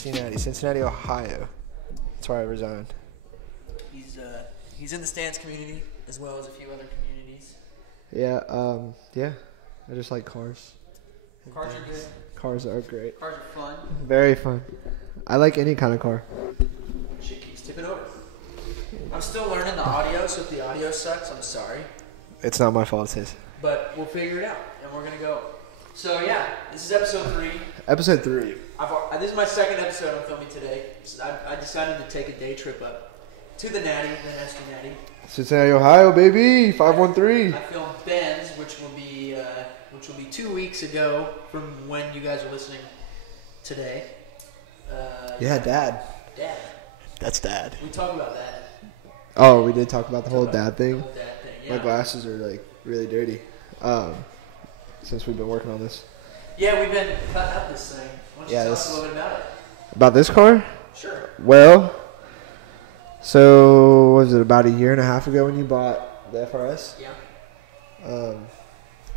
Cincinnati, Ohio. That's where I reside. He's in the Stance community as well as a few other communities. Yeah, yeah. I just like cars. Cars are good. Cars are great. Cars are fun. Very fun. I like any kind of car. Shit keeps tipping over. I'm still learning the audio, so if the audio sucks, I'm sorry. It's not my fault, it's his. But we'll figure it out, and we're going to go. So, yeah, this is episode 3. Episode 3. This is my second episode I'm filming today. I decided to take a day trip up to the Natty, the Nasty Natty. Cincinnati, Ohio, baby. 513. I filmed Ben's, which will be 2 weeks ago from when you guys are listening today. Yeah, Dad. Dad. That's Dad. We talked about that. Oh, we did talk about the whole dad thing. The whole dad thing, yeah. My glasses are like really dirty. Since we've been working on this. Yeah, we've been cutting up this thing. Why don't you tell us a little bit about it? About this car? Sure. Well, so was it about a year and a half ago when you bought the FRS? Yeah.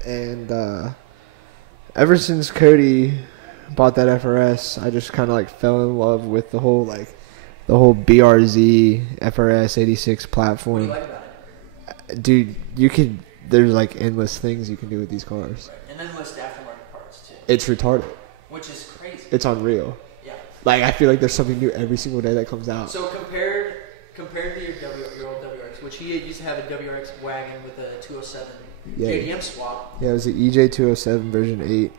And ever since Cody bought that FRS, I just kind of like fell in love with the whole BRZ FRS 86 platform. What do you like about it? Dude, there's like endless things you can do with these cars. Right. And then list aftermarket parts too. It's retarded. Which is crazy. It's unreal. Yeah. Like, I feel like there's something new every single day that comes out. So compared to your old WRX, which he used to have a WRX wagon with a 207 JDM swap. Yeah, it was the EJ207 version 8.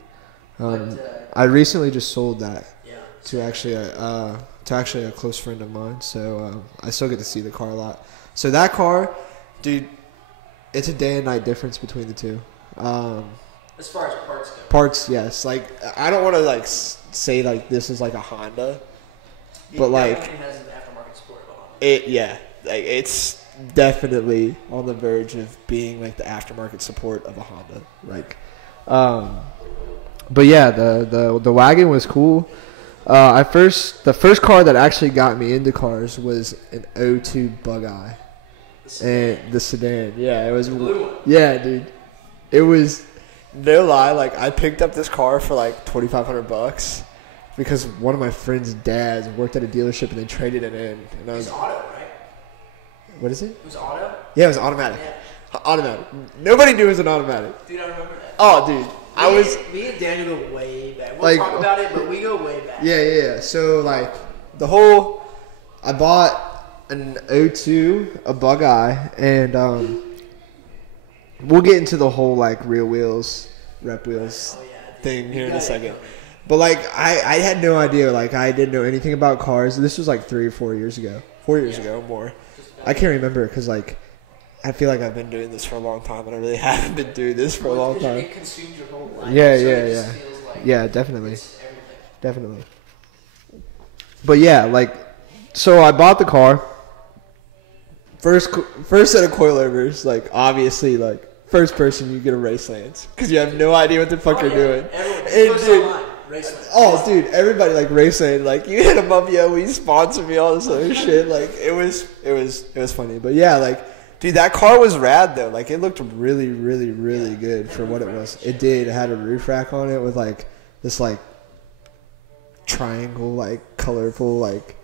I recently just sold that to actually a close friend of mine, so I still get to see the car a lot. So that car, dude, it's a day and night difference between the two. As far as parts go. Parts, yes. Like, I don't want to like say like this is like a Honda, but like it has an aftermarket support of a Honda. Like it's definitely on the verge of being like the aftermarket support of a Honda. Like, but yeah, the wagon was cool. The first car that actually got me into cars was an 02 Bug-Eye. And the sedan, yeah, it was. Yeah, dude, it was. No lie, like I picked up this car for like $2,500 because one of my friend's dads worked at a dealership and they traded it in. And It was auto, right? What is it? It was auto. Yeah, it was automatic. Yeah. Automatic. Nobody knew it was an automatic. Dude, I remember that. Oh, dude, Me and Daniel go way back. We'll talk about it, but we go way back. Yeah. So like I bought an 02, a Bug-Eye, and we'll get into the whole like rear wheels, rep wheels thing here in a second. But like I had no idea, like I didn't know anything about cars. This was like 3 or 4 years ago. 4 years ago or more. I can't remember because like I feel like I've been doing this for a long time and I really haven't been doing this for a long time. It consumes your whole life. Yeah, so yeah, it yeah. just feels like Yeah, definitely. it's everything. Definitely. But yeah, like, so I bought the car. First set of coilovers, like, obviously, like, first person you get a race lance. Because you have no idea what the fuck you're doing. Dude, everybody, like, race lane, like, you hit them up, we sponsor me, all this other shit. Like, it was funny. But yeah, like, dude, that car was rad, though. Like, it looked really, really, really good for what it was. It did. It had a roof rack on it with, like, this, like, triangle, like, colorful, like,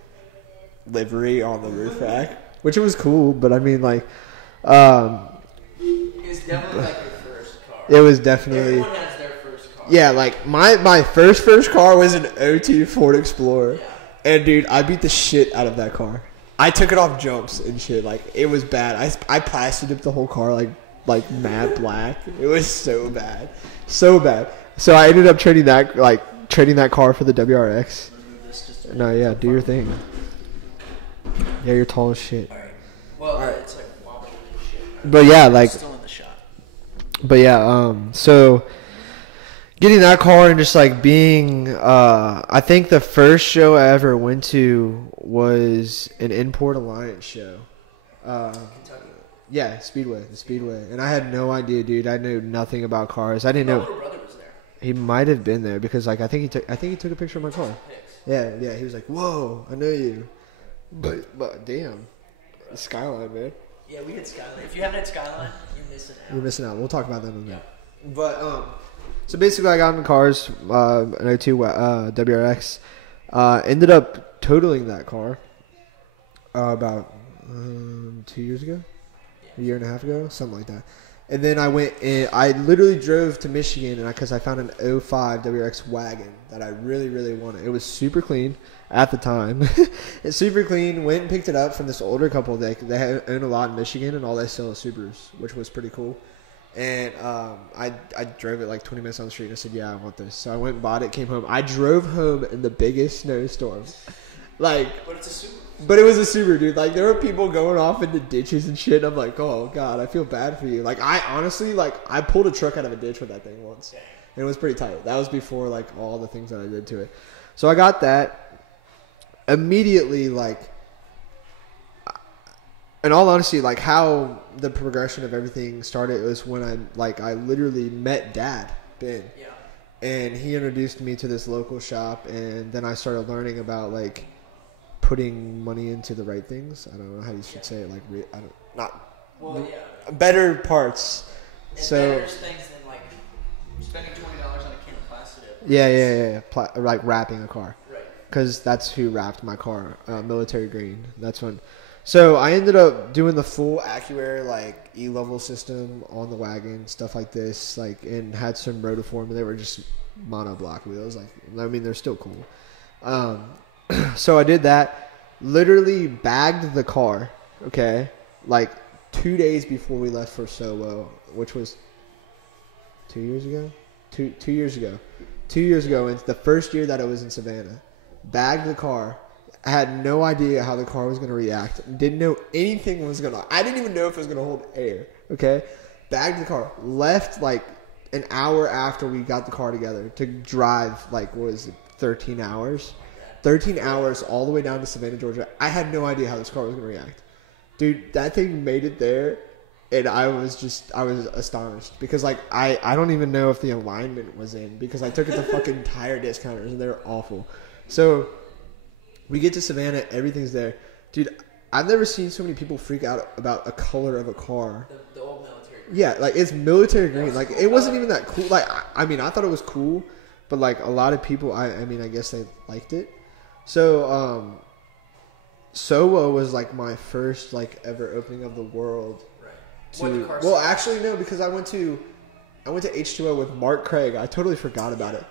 livery on the roof rack. Which it was cool, but I mean, like, It was definitely like your first car. It was definitely. Everyone has their first car. Yeah, like, my first car was an 02 Ford Explorer. Yeah. And, dude, I beat the shit out of that car. I took it off jumps and shit. Like, it was bad. I plastic dipped the whole car, like matte black. It was so bad. So bad. So I ended up trading that car for the WRX. No, yeah, do your thing. Yeah, you're tall as shit. Alright. Well, it's like wobbling and shit. But yeah, like. Still in the shop. But yeah, so getting that car and just like being, I think the first show I ever went to was an Import Alliance show. Kentucky. Yeah, the Speedway. And I had no idea, dude. I knew nothing about cars. I didn't know. My little brother was there. He might have been there because like I think he took a picture of my car. Yeah. He was like, "Whoa, I know you." But damn, Skyline, man. Yeah, we had Skyline. If you haven't had Skyline, you're missing out. You're missing out. We'll talk about that in a minute. But so basically, I got into cars, an 02 WRX. Ended up totaling that car about 2 years ago, a year and a half ago, something like that. And then I went and I literally drove to Michigan because I found an 05 WRX wagon that I really, really wanted. It was super clean at the time. It's super clean. Went and picked it up from this older couple. They own a lot in Michigan, and all they sell is Subarus, which was pretty cool. And I drove it like 20 minutes on the street, and I said, yeah, I want this. So I went and bought it, came home. I drove home in the biggest snowstorm. But it's a Subaru. But it was a Subaru, dude. Like, there were people going off into ditches and shit. I'm like, oh, God, I feel bad for you. Like, I honestly, I pulled a truck out of a ditch with that thing once. And it was pretty tight. That was before, all the things that I did to it. So I got that. Immediately, in all honesty, how the progression of everything started was when I literally met Dad, Ben. Yeah. And he introduced me to this local shop, and then I started learning about, putting money into the right things. I don't know how you should say it. Better parts. And so better things than spending $20 on a can of plastic. Yeah. Wrapping a car. Right. Because that's who wrapped my car, military green. That's when. So I ended up doing the full AccuAir E-level system on the wagon, stuff like this, and had some rotiform, and they were just monoblock wheels. They're still cool. So I did that, literally bagged the car, okay, 2 days before we left for Solo, which was 2 years ago? 2 years ago. 2 years ago, and it's the first year that I was in Savannah. Bagged the car. I had no idea how the car was going to react. Didn't know anything was going to... I didn't even know if it was going to hold air, okay? Bagged the car. Left, an hour after we got the car together to drive, 13 hours? 13 hours all the way down to Savannah, Georgia. I had no idea how this car was going to react. Dude, that thing made it there, and I was astonished. Because, I don't even know if the alignment was in, because I took it to fucking tire discounters, and they're awful. So, we get to Savannah, everything's there. Dude, I've never seen so many people freak out about a color of a car. The old military green. Yeah, it's military green. It wasn't even that cool. I thought it was cool, but, a lot of people, I guess they liked it. So, Sowa was my first ever opening of the world. Right. Actually no, because I went to H2O with Mark Craig. I totally forgot about it.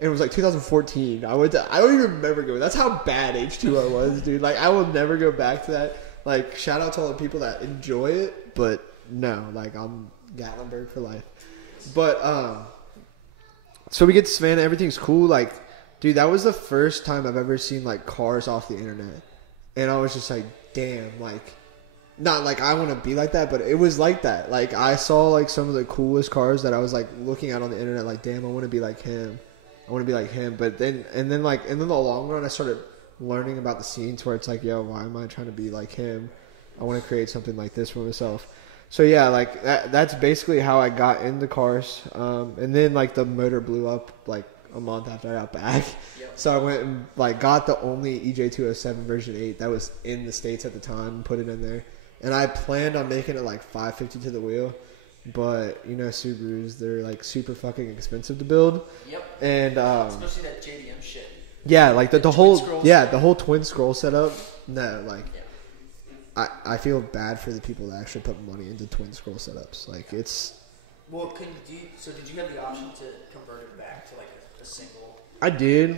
And it was 2014. I don't even remember going. That's how bad H2O was, dude. I will never go back to that. Shout out to all the people that enjoy it, but no, I'm Gatlinburg for life. But so we get to Savannah, everything's cool, dude, that was the first time I've ever seen cars off the internet, and I was just damn, not I want to be like that, but it was like that. I saw some of the coolest cars that I was looking at on the internet, damn, I want to be like him. I want to be like him. But then in the long run, I started learning about the scenes where it's yo, why am I trying to be like him? I want to create something like this for myself. So yeah, that's basically how I got into cars. And then the motor blew up a month after I got back. Yep. So I went and got the only EJ207 version 8 that was in the States at the time and put it in there. And I planned on making it 550 to the wheel. But, Subarus, they're super fucking expensive to build. Yep. And especially that JDM shit. Yeah, the whole setup. The whole Twinscroll setup. No, I feel bad for the people that actually put money into Twinscroll setups. It's Well, so did you have the option to convert it back to a single? I did,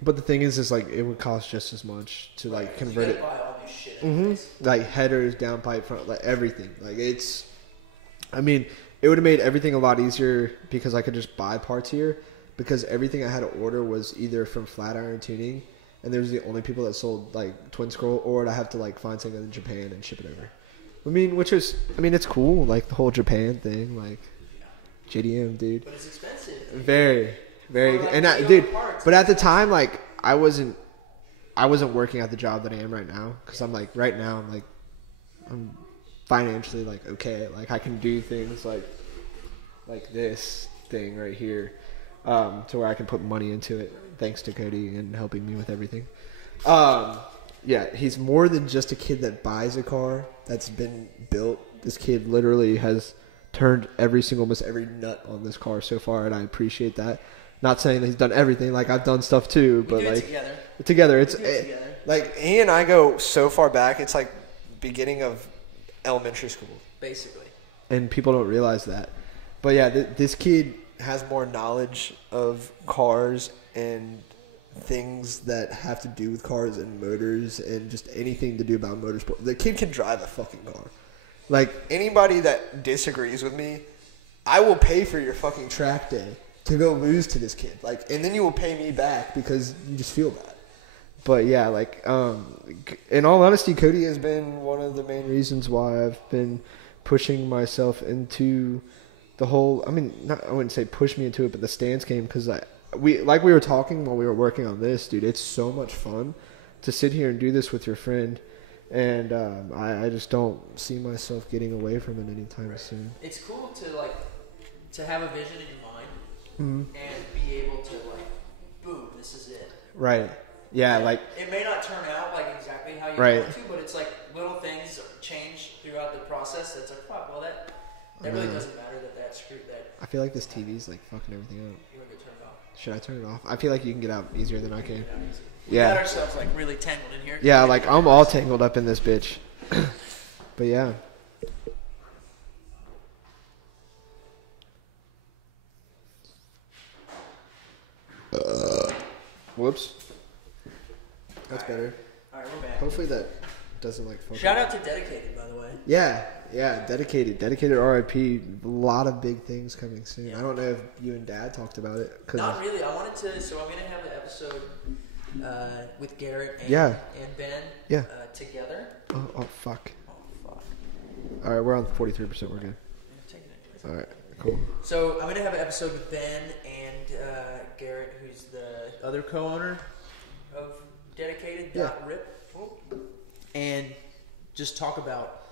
but the thing is it would cost just as much to convert it. You gotta buy all new shit. Anyways. Headers, downpipe, front, everything. It would have made everything a lot easier because I could just buy parts here. Because everything I had to order was either from Flatiron Tuning, and there's the only people that sold Twinscroll, or I'd have to find something in Japan and ship it over. It's cool, the whole Japan thing, JDM, dude. But it's expensive. Very, very. Dude, but at the time, I wasn't working at the job that I am right now, because I'm right now I'm financially okay, I can do things like this thing right here, to where I can put money into it, thanks to Cody and helping me with everything. Yeah, he's more than just a kid that buys a car that's been built. This kid literally has turned almost every nut on this car so far, and I appreciate that. Not saying that he's done everything. Like I've done stuff too, but we do like it together. Together, it's together. like he and I go so far back. It's like beginning of elementary school, basically. And people don't realize that. But yeah, this kid has more knowledge of cars and things that have to do with cars and motors and just anything to do about motorsport. The kid can drive a fucking car. Like, anybody that disagrees with me, I will pay for your fucking track day to go lose to this kid. Like, and then you will pay me back because you just feel bad. But yeah, like, in all honesty, Cody has been one of the main reasons why I've been pushing myself into the whole, I mean, I wouldn't say push me into it, but the stance game, because we were talking while we were working on this, dude, it's so much fun to sit here and do this with your friend, and I just don't see myself getting away from it anytime soon. It's cool to have a vision in your mind and be able to boom, this is it. Right. Yeah, and like it may not turn out exactly how you want to, but it's little things change throughout the process. That's fuck. Well, that really doesn't matter. That screwed that. I feel like this TV's fucking everything up. You want to get turned off? Should I turn it off? I feel like you can get out easier than I can. We got ourselves really tangled in here. Yeah, I'm all tangled up in this bitch. But yeah. Whoops. That's better. Alright, we're back. Hopefully that doesn't fuck Shout up. out to Dedicated, by the way. Yeah, Dedicated RIP. A lot of big things coming soon. Yeah. I don't know if you and Dad talked about it. Not really. I wanted to. So I'm gonna have an episode with Garrett and Ben together. Oh fuck. Oh fuck. All right, we're on 43%. We're good. All right, cool. So I'm gonna have an episode with Ben and Garrett, who's the other co-owner of Dedicated. Rip. And just talk about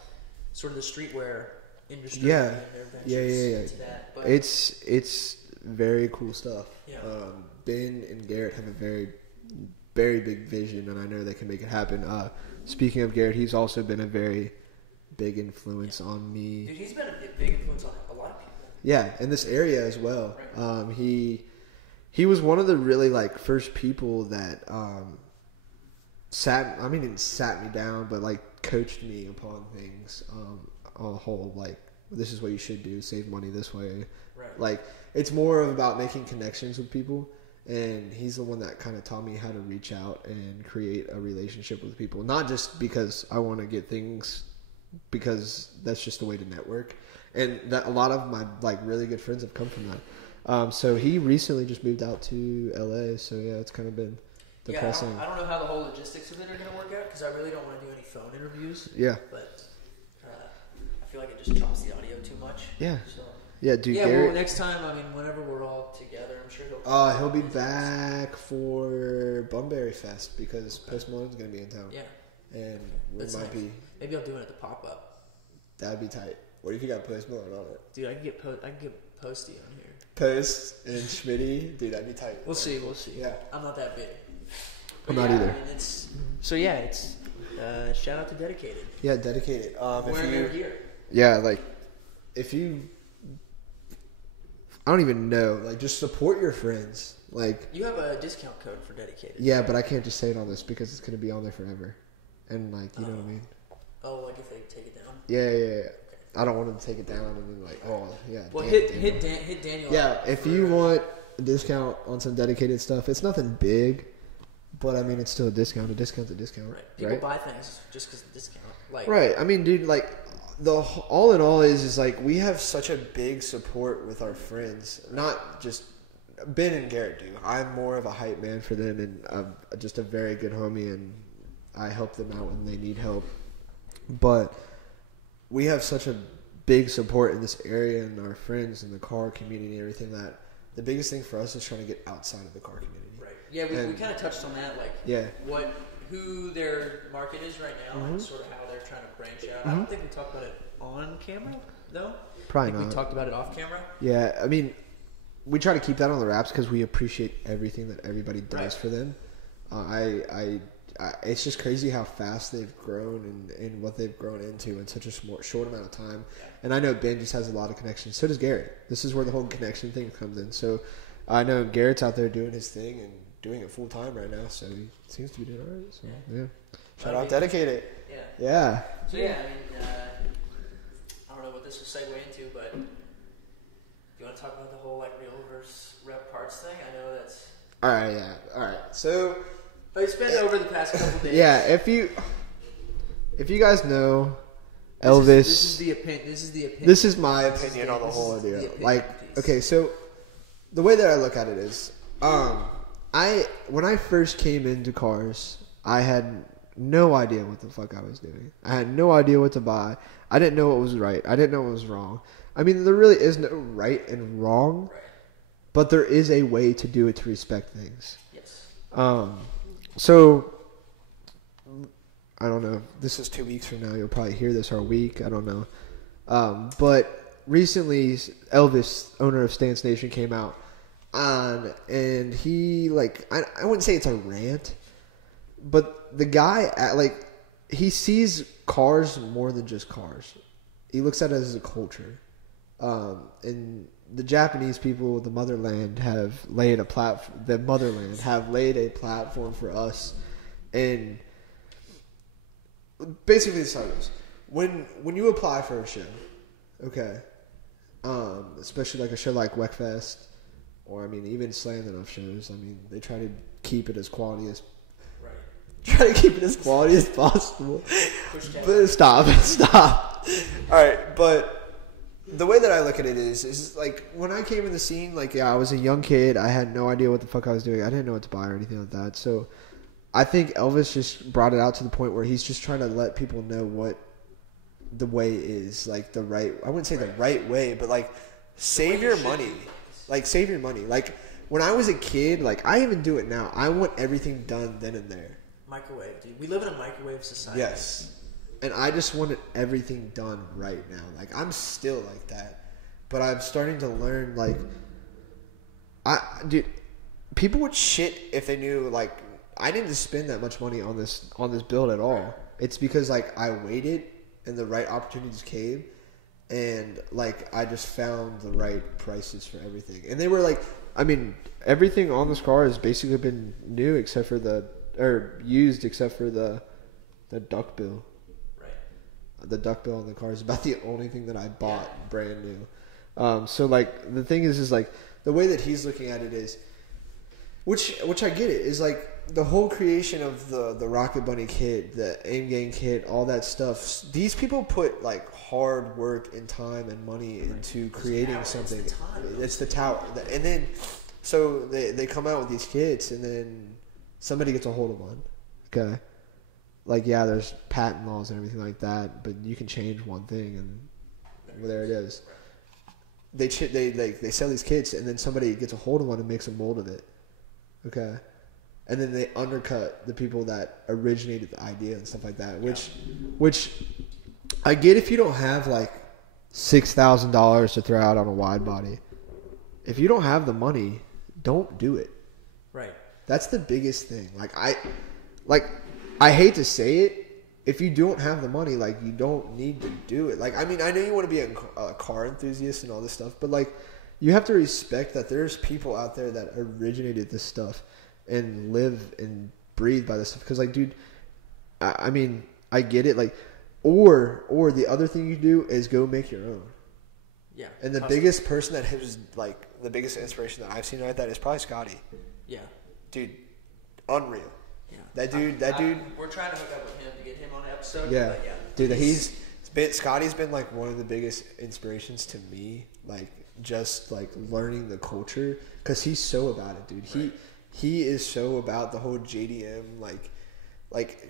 sort of the streetwear industry and their ventures into that. But it's very cool stuff. Yeah. Ben and Garrett have a very, very big vision, and I know they can make it happen. Speaking of Garrett, he's also been a very big influence on me. Dude, he's been a big influence on a lot of people. Yeah, in this area as well. Right. He was one of the really first people that sat me down, but coached me upon things on the whole, this is what you should do, save money this way. Right. It's more about making connections with people, and he's the one that kind of taught me how to reach out and create a relationship with people, not just because I want to get things, because that's just the way to network, and that a lot of my really good friends have come from that. So he recently just moved out to LA, so yeah, it's kind of been depressing. I don't know how the whole logistics of it are going to work out, because I really don't want to do any phone interviews. Yeah. But I feel like it just chops the audio too much. Yeah. So. Yeah, dude. Yeah, Garrett, well, next time, whenever we're all together, I'm sure he'll be back for Bunbury Fest, because Post Malone's going to be in town. Yeah. And That's nice. Maybe I'll do it at the pop-up. That'd be tight. What if you got Post Malone on it? Dude, I can get Posty on here. Post and Schmitty, dude, that'd be tight. We'll see. Yeah. I'm not that big. I'm not either. It's shout out to Dedicated. Yeah, Dedicated. Wearing their gear. Yeah, if you, I don't even know, just support your friends. You have a discount code for Dedicated. Yeah, but I can't just say it on this because it's gonna be on there forever, and you know what I mean. Oh, if they take it down. Yeah. Okay. I don't want them to take it down and then yeah. Well, hit Daniel. Yeah, if you want a discount on some Dedicated stuff, it's nothing big, but it's still a discount. A discount's a discount. Right. People buy things just because of discount. Right. Dude, the all in all is we have such a big support with our friends. Not just Ben and Garrett do. I'm more of a hype man for them, and I'm just a very good homie, and I help them out when they need help. But we have such a big support in this area, and our friends and the car community and everything, that the biggest thing for us is trying to get outside of the car community. Right. Yeah, we kind of touched on that, who their market is right now, and sort of how they're trying to branch out. I don't think we talked about it on camera, though. Probably not. We talked about it off camera. Yeah, we try to keep that on the wraps because we appreciate everything that everybody does for them. It's just crazy how fast they've grown and what they've grown into in such a short amount of time. And I know Ben just has a lot of connections. So does Garrett. This is where the whole connection thing comes in. So I know Garrett's out there doing his thing and doing it full time right now, so he seems to be doing all right. So yeah, shout out, dedicated. Yeah. So yeah, I mean, I don't know what this will segue into, but do you want to talk about the whole like real versus rep parts thing? I know that's. All right. Yeah. All right. So. It's been over the past couple days. Yeah. If you guys know Elvis, this is the opinion. This is my opinion on the whole idea. Like, okay, so the way that I look at it is, when I first came into cars, I had no idea what the fuck I was doing. I had no idea what to buy. I didn't know what was right. I didn't know what was wrong. I mean, there really is no right and wrong, but there is a way to do it to respect things. Yes. So I don't know. This is 2 weeks from now. You'll probably hear this or a week. I don't know. But recently, Elvis, owner of Stance Nation, came out on, and he I wouldn't say it's a rant, but the guy he sees cars more than just cars. He looks at it as a culture, and the Japanese people, the motherland, have laid a platform. The motherland have laid a platform for us, and basically this is how it goes. When you apply for a show, okay, especially like a show like WECFest, or I mean even Slam Enough shows, I mean they try to keep it as quality as possible. But stop. All right, but the way that I look at it is like when I came in the scene, like I was a young kid, I had no idea what the fuck I was doing. I didn't know what to buy or anything like that. So I think Elvis just brought it out to the point where he's just trying to let people know what the way is, like the right. I wouldn't say the right way, but like save your money. Like save your money. Like when I was a kid, like I even do it now. I want everything done then and there. Microwave, dude. We live in a microwave society. Yes. And I just wanted everything done right now. Like, I'm still like that. But I'm starting to learn, like... Dude, people would shit if they knew, like... I didn't spend that much money on this build at all. It's because, like, I waited and the right opportunities came. And, like, I just found the right prices for everything. And they were, like... I mean, everything on this car has basically been new except for used except for the duck bill. The duck bill on the car is about the only thing that I bought brand new. So like the thing is like the way that he's looking at it is, which I get it, is like the whole creation of the Rocket Bunny kit, the Aim Gang kit, all that stuff. These people put like hard work and time and money into creating something. It's the tower, and then so they come out with these kits, and then somebody gets a hold of one. Okay. Like, yeah, there's patent laws and everything like that, but you can change one thing, and there it is. They sell these kits, and then somebody gets a hold of one and makes a mold of it, okay? And then they undercut the people that originated the idea and stuff like that, which I get if you don't have, like, $6,000 to throw out on a wide body. If you don't have the money, don't do it. Right. That's the biggest thing. I hate to say it. If you don't have the money, like, you don't need to do it. Like, I mean, I know you want to be a car enthusiast and all this stuff, but, like, you have to respect that there's people out there that originated this stuff and live and breathe by this stuff. Because, like, dude, I mean, I get it. Like, or the other thing you do is go make your own. Yeah. And the biggest person that has, like, the biggest inspiration that I've seen like that is probably Scotty. Yeah. Dude, unreal. Yeah. That dude. We're trying to hook up with him to get him on an episode. Yeah. Dude, Scotty's been like one of the biggest inspirations to me. Like just like learning the culture because he's so about it, dude. Right. He is so about the whole JDM, like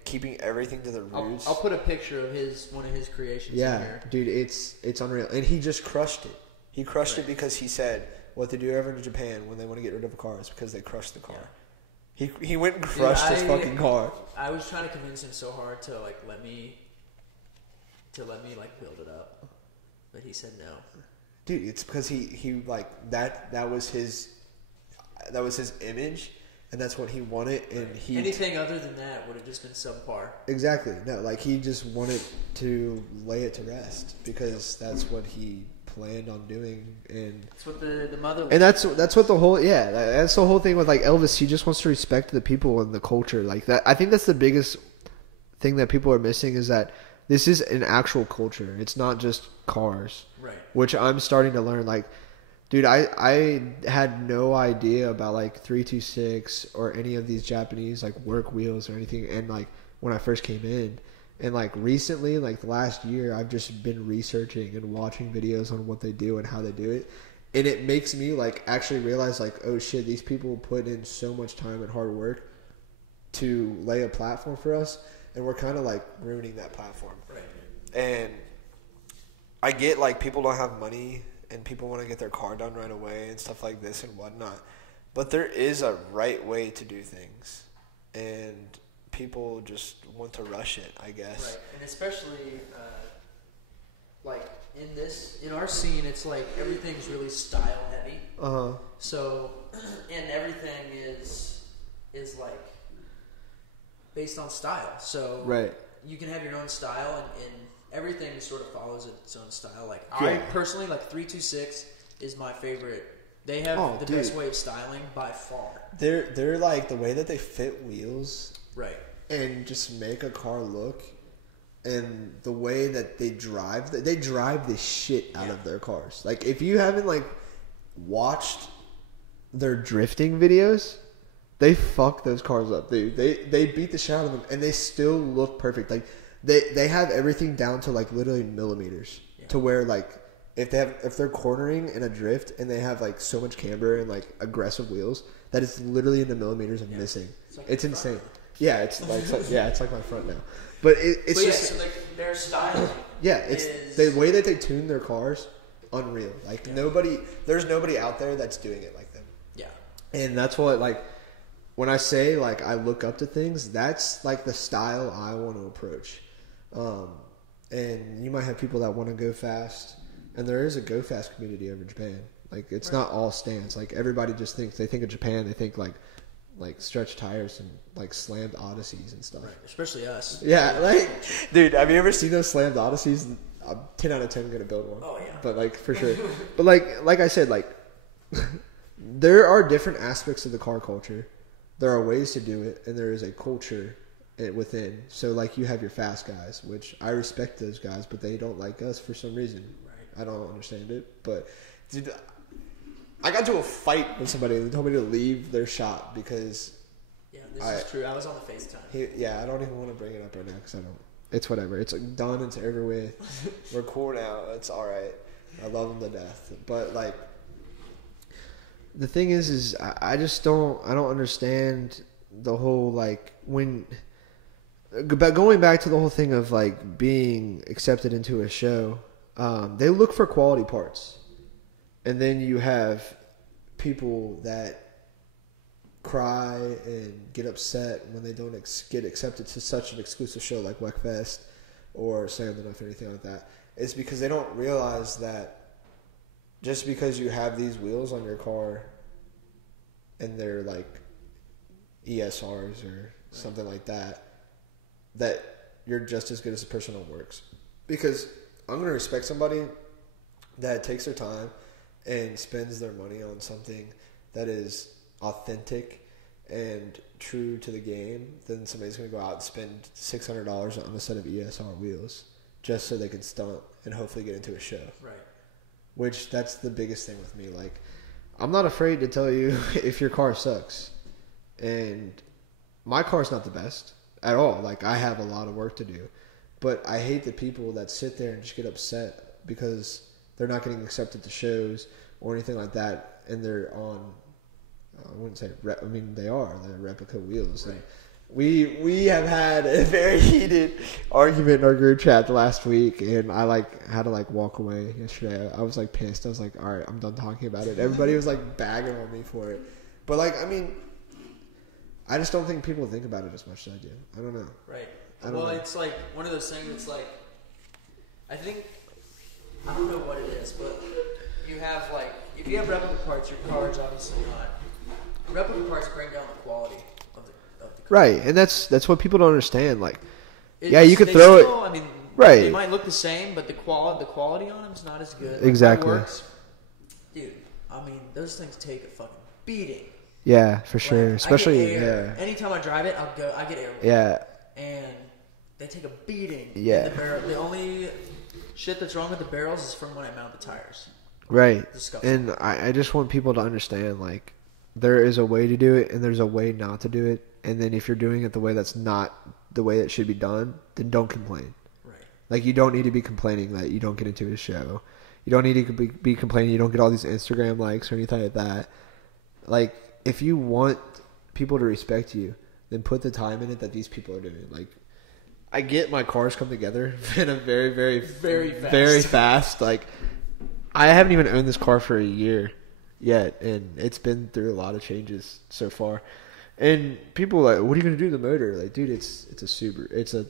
keeping everything to the roots. I'll put a picture of one of his creations. Yeah, in here. Dude, it's unreal, and he just crushed it. He crushed it because he said what they do ever in Japan when they want to get rid of a car is because they crush the car. Yeah. He went and crushed his fucking car. I was trying to convince him so hard to like let me like build it up, but he said no. Dude, it's because he like that was his image, and that's what he wanted, and anything other than that would have just been subpar. Exactly. No, like he just wanted to lay it to rest because that's what he planned on doing, and that's what the mother. And that's what the whole that's the whole thing with like Elvis. He just wants to respect the people and the culture like that. I think that's the biggest thing that people are missing is that this is an actual culture. It's not just cars, right? Which I'm starting to learn. Like, dude, I had no idea about like 326 or any of these Japanese like work wheels or anything. And like when I first came in. And, like, recently, like, the last year, I've just been researching and watching videos on what they do and how they do it. And it makes me, like, actually realize, like, oh, shit, these people put in so much time and hard work to lay a platform for us. And we're kind of, like, ruining that platform. Right. And I get, like, people don't have money and people want to get their car done right away and stuff like this and whatnot. But there is a right way to do things. And people just want to rush it, I guess. Right, and especially like in our scene, it's like everything's really style heavy. So, and everything is like based on style. So, right, you can have your own style, and everything sort of follows its own style. Like I personally like 326 is my favorite. They have the best way of styling by far. They're like the way that they fit wheels. Right. And just make a car look, and the way that they drive the shit out of their cars. Like, if you haven't, like, watched their drifting videos, they fuck those cars up, dude. They beat the shit out of them, and they still look perfect. Like, they have everything down to, like, literally millimeters. Yeah. To where, like, if they're cornering in a drift, and they have, like, so much camber and, like, aggressive wheels, that it's literally in the millimeters of missing. It's insane. Yeah, it's like my front now, but it's just so like their styling. Yeah, it's the way that they tune their cars, unreal. Like there's nobody out there that's doing it like them. Yeah, and that's what like when I say like I look up to things, that's like the style I want to approach. And you might have people that want to go fast, and there is a go fast community over Japan. Like it's not all stands. Like everybody just thinks they think of Japan, they think like stretch tires and like slammed Odysseys and stuff. Right, especially us. Yeah, like, dude, have you ever seen those slammed Odysseys? 10 out of 10 gonna build one. Oh yeah. But like for sure. But like I said, like there are different aspects of the car culture. There are ways to do it, and there is a culture within. So like you have your fast guys, which I respect those guys, but they don't like us for some reason. Right. I don't understand it, but dude, I got to a fight with somebody who told me to leave their shop because... Yeah, this is true. I was on the FaceTime. I don't even want to bring it up right now because I don't... It's whatever. It's done. It's over with. We're cool now. It's all right. I love them to death. But, like... The thing is I just don't... I don't understand the whole, like... When... But going back to the whole thing of, like, being accepted into a show, they look for quality parts. And then you have people that cry and get upset when they don't get accepted to such an exclusive show like Weckfest or Slam Enough or anything like that. It's because they don't realize that just because you have these wheels on your car and they're like ESRs or something like that, that you're just as good as the person that works. Because I'm going to respect somebody that takes their time and spends their money on something that is authentic and true to the game, then somebody's going to go out and spend $600 on a set of ESR wheels just so they can stunt and hopefully get into a show. Right. Which, that's the biggest thing with me. Like, I'm not afraid to tell you if your car sucks. And my car's not the best at all. Like, I have a lot of work to do. But I hate the people that sit there and just get upset because they're not getting accepted to shows or anything like that, and they're on, I wouldn't say, they are. They're replica wheels. Right. And we have had a very heated argument in our group chat last week, and I had to walk away yesterday. I was pissed. I was like, all right, I'm done talking about it. Everybody was bagging on me for it. But I just don't think people think about it as much as I do. I don't know. Right. Well, it's one of those things. It's I don't know what it is, but you have if you have replica parts, your car's obviously not. Replica parts bring down the quality of the car. Right, and that's what people don't understand. You could throw it. Right. They might look the same, but the quality on them is not as good. Exactly. Fireworks, dude, I mean, those things take a fucking beating. Yeah, for sure. Like, Especially, Anytime I drive it, I get air. Yeah. And they take a beating. Yeah. The only shit that's wrong with the barrels is from when I mount the tires. Right. Disgusting. And I just want people to understand, like, there is a way to do it and there's a way not to do it. And then if you're doing it the way that's not the way it should be done, then don't complain. Right. Like, you don't need to be complaining that you don't get into a show. You don't need to be complaining you don't get all these Instagram likes or anything like that. Like, if you want people to respect you, then put the time in it that these people are doing. Like, I get my cars come together in a very fast. Like, I haven't even owned this car for a year yet, and it's been through a lot of changes so far. And people are like, what are you going to do to the motor? Like, dude, it's a Subaru. It's a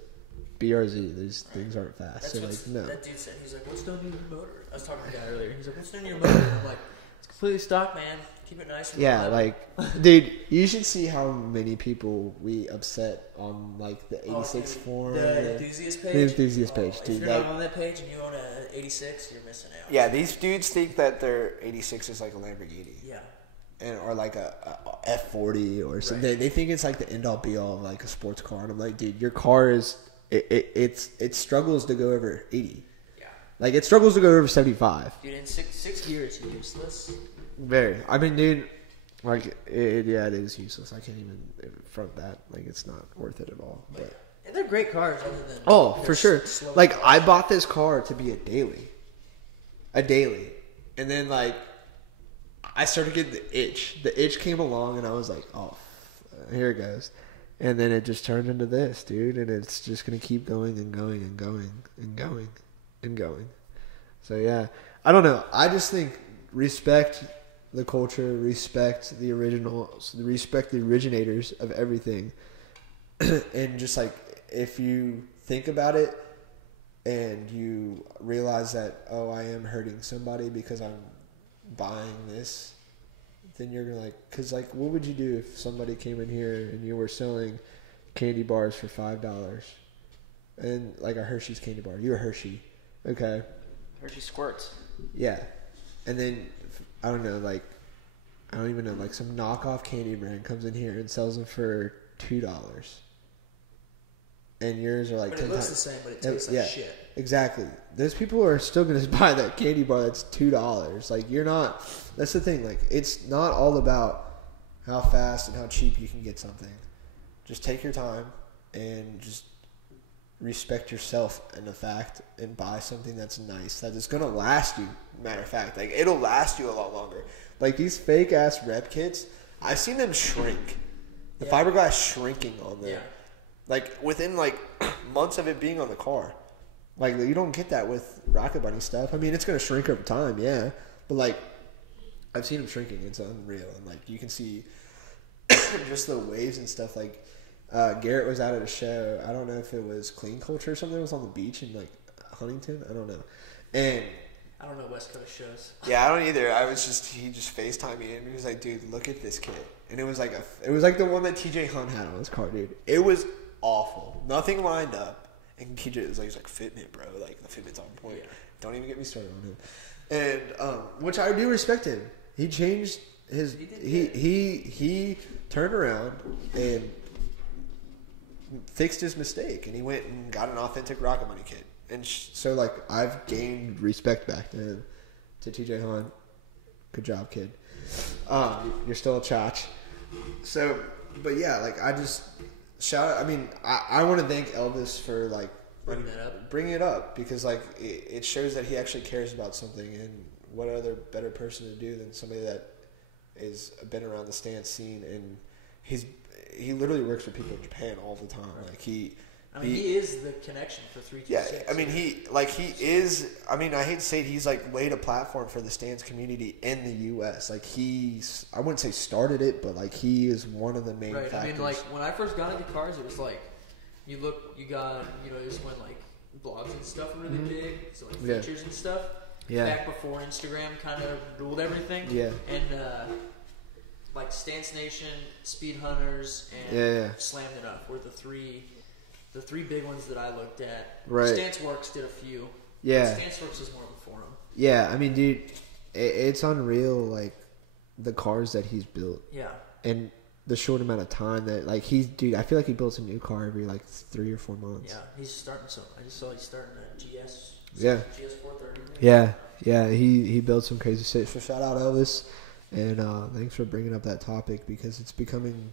BRZ. These things aren't fast. So, like, no. That dude said, he's like, what's done to your motor? I was talking to the guy earlier. He's like, what's done to your motor? And I'm like, it's completely stock, man. Keep it nice. Yeah, like, dude, you should see how many people we upset on, like, the 86 forum. The enthusiast page? The enthusiast page, dude. If you're not on that page and you own an 86, you're missing out. Yeah, these dudes think that their 86 is like a Lamborghini. Yeah. Or like a F40 or something. Right. They think it's like the end all be all of like a sports car. And I'm like, dude, your car is it struggles to go over 80. Yeah. Like, it struggles to go over 75. Dude, in six gears, you're useless. Very. I mean, dude, like, it is useless. I can't even front that. Like, it's not worth it at all. But and they're great cars, other than for sure. Like, cars. I bought this car to be a daily, and then like I started getting the itch. The itch came along, and I was like, oh, here it goes. And then it just turned into this, dude, and it's just gonna keep going and going and going and going and going. So yeah, I don't know. I just think respect the culture, respect the originals, respect the originators of everything, and just like, if you think about it and you realize that, oh, I am hurting somebody because I'm buying this, then you're gonna, like, because, like, what would you do if somebody came in here and you were selling candy bars for $5 and like a Hershey's candy bar? You're a Hershey, okay? Hershey squirts. Yeah, and then I don't know, like, I don't even know, like, some knockoff candy brand comes in here and sells them for $2, and yours are like but 10 it looks times. The same, but it tastes like shit. Exactly. Those people are still going to buy that candy bar that's $2. Like, you're not. That's the thing. Like, it's not all about how fast and how cheap you can get something. Just take your time and just respect yourself and the fact, and buy something that's nice, that is going to last you. Matter of fact, like, it'll last you a lot longer. Like, these fake ass rep kits, I've seen them shrink. The fiberglass shrinking on them. Yeah. Like, within, like, months of it being on the car. Like, you don't get that with Rocket Bunny stuff. I mean, it's going to shrink over time, yeah. But, like, I've seen them shrinking. It's unreal. And, like, you can see just the waves and stuff. Like, Garrett was out at a show. I don't know if it was Clean Culture or something. It was on the beach in, like, Huntington. I don't know. And I don't know West Coast shows. Yeah, I don't either. He just FaceTimed me and he was like, dude, look at this kit. And it was like the one that TJ Hunt had on his car, dude. It was awful. Nothing lined up. And TJ was like, Fitment, bro. Like, the Fitment's on point. Yeah. Don't even get me started on him. And which I do respect him. He changed his. He turned around and fixed his mistake, and he went and got an authentic Rocket Money kit. And so, like, I've gained respect back to him, to TJ Hunt. Good job, kid. You're still a chotch. So, but yeah, like, I just shout out. I mean, I want to thank Elvis for, like, bringing it up, because, like, it shows that he actually cares about something. And what other better person to do than somebody that is been around the stance scene, and he literally works with people in Japan all the time. Like, he is the connection for 326. Yeah, I mean, he is. I mean, I hate to say it, he's, like, laid a platform for the stance community in the U.S. Like, I wouldn't say started it, but, like, he is one of the main factors. I mean, like, when I first got into cars, it was like, it was when, like, blogs and stuff were really big, so, like, features and stuff. Yeah. Back before Instagram kind of ruled everything. Yeah. And, like, Stance Nation, Speedhunters, and Slammed It Up were the three the 3 big ones that I looked at. Right. StanceWorks did a few. Yeah. StanceWorks is more of a forum. Yeah, I mean, dude, it's unreal, like, the cars that he's built. Yeah. And the short amount of time that, like, dude, I feel like he builds a new car every, like, 3 or 4 months. Yeah, he's starting some. I just saw he's starting a GS. Yeah. GS 430. Yeah, he built some crazy shit. So shout out Elvis, and thanks for bringing up that topic because it's becoming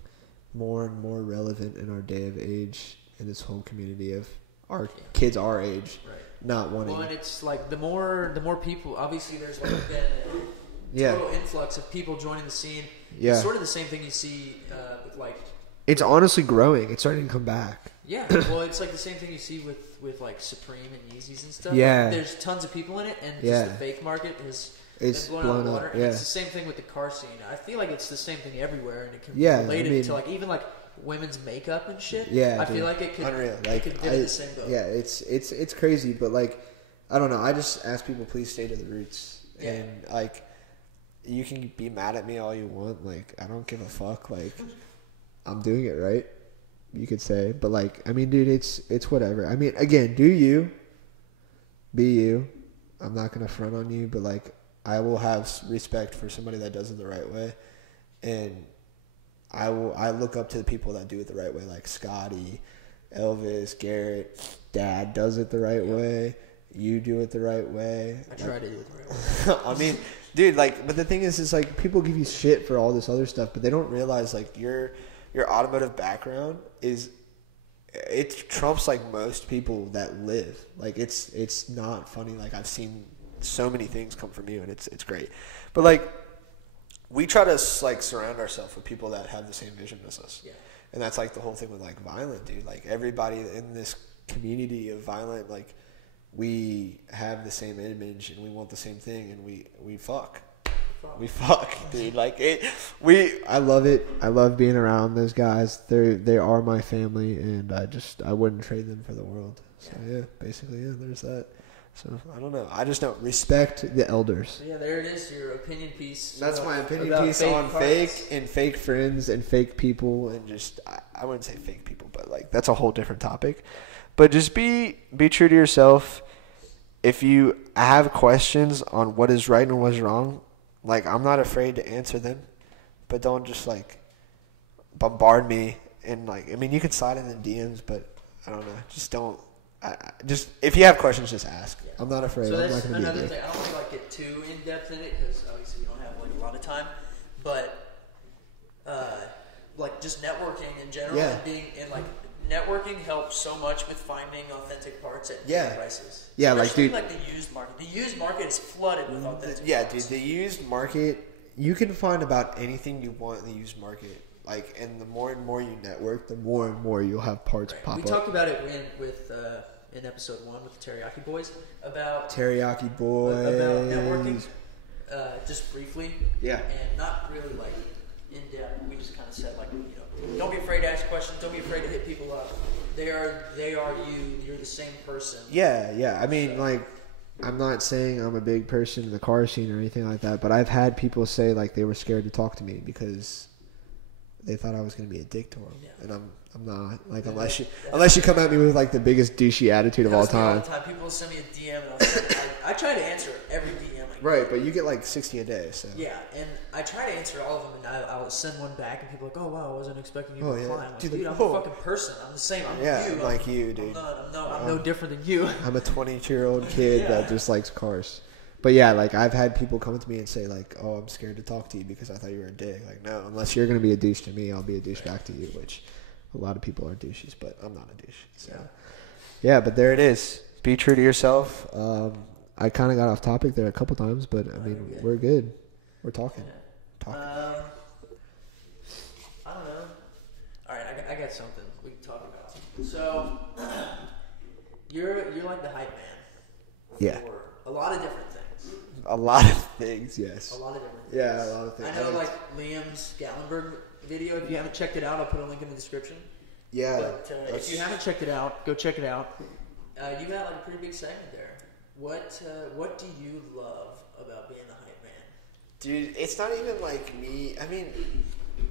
more and more relevant in our day of age in this whole community of our kids our age, right. Not wanting. Well, and it's like the more people. Obviously, there's like been a total influx of people joining the scene. Yeah, it's sort of the same thing you see with like. It's honestly growing. It's starting to come back. Yeah, well, it's like the same thing you see with like Supreme and Yeezys and stuff. Yeah, like, there's tons of people in it, and just the fake market has been blown out of the water. Up, and it's the same thing with the car scene. I feel like it's the same thing everywhere, and it can be related to like even like women's makeup and shit. Yeah, I feel like it could unreal. Like, it could fit in the same boat. Yeah, it's crazy, but like I don't know. I just ask people, please stay to the roots, and like you can be mad at me all you want. Like I don't give a fuck. Like I'm doing it right. You could say, but like, I mean, dude, it's whatever. I mean, again, do you, be you. I'm not gonna front on you, but like, I will have respect for somebody that does it the right way, and I look up to the people that do it the right way, like Scotty, Elvis, Garrett. Dad does it the right way. You do it the right way. I try to do it the right way. I mean, dude, like, but the thing is like people give you shit for all this other stuff, but they don't realize like your automotive background it trumps like most people that live. Like it's not funny. Like I've seen so many things come from you, and it's great. But like we try to like surround ourselves with people that have the same vision as us. Yeah. And that's like the whole thing with like Violent, dude. Like everybody in this community of Violent, like we have the same image and we want the same thing, and we fuck. We fuck, dude. Like I love it. I love being around those guys. They are my family, and I wouldn't trade them for the world. So yeah, basically, there's that. So I don't know. I just don't respect the elders. Yeah, there it is. Your opinion piece. That's my opinion piece on fake friends and fake people, and just I wouldn't say fake people, but like that's a whole different topic. But just be true to yourself. If you have questions on what is right and what is wrong, like, I'm not afraid to answer them, but don't just, like, bombard me. And, like, I mean, you can slide in the DMs, but I don't know. Just don't. Just if you have questions, just ask. Yeah. I'm not afraid. So I'm that's not gonna another thing. I don't want to, like, get too in-depth in it because, obviously, we don't have, like, a lot of time. But, like, just networking in general and being in, like, networking helps so much with finding authentic parts at good prices. Yeah, especially like, dude, like the used market. The used market is flooded with authentic parts. Dude, the used market, you can find about anything you want in the used market. Like, and the more and more you network, the more and more you'll have parts pop up. We talked about it in episode 1 with the Teriyaki Boys about networking, just briefly. Yeah, and not really like in depth. We just kind of said like, don't be afraid to ask questions. Don't be afraid to hit people up. They are you. You're the same person. Yeah. I mean, like, I'm not saying I'm a big person in the car scene or anything like that, but I've had people say like they were scared to talk to me because they thought I was going to be a dick to them, and I'm not. Like, unless you come at me with like the biggest douchey attitude of all time. All the time, people will send me a DM, and I try to answer every DM. Right, but you get like 60 a day, so. Yeah, and I try to answer all of them, and I'll send one back, and people are like, oh, wow, I wasn't expecting you to reply. I'm like, dude, I'm a fucking person. I'm the same. I'm you. I'm like you, dude. I'm no different than you. I'm a 22-year-old kid that just likes cars. But yeah, like, I've had people come to me and say, like, oh, I'm scared to talk to you because I thought you were a dick. Like, no, unless you're going to be a douche to me, I'll be a douche back to you, which a lot of people are douches, but I'm not a douche. So, yeah, but there it is. Be true to yourself. I kind of got off topic there a couple times, but I mean, we're good. We're talking. I don't know. All right, I got something we can talk about. So, you're like the hype man. Yeah. For a lot of different things. A lot of things, yes. A lot of different things. Yeah, a lot of things. I know, like Liam's Gallenberg video. If you haven't checked it out, I'll put a link in the description. Yeah. But if you haven't checked it out, go check it out. You got like a pretty big segment there. What do you love about being the hype man? Dude, it's not even like me. I mean,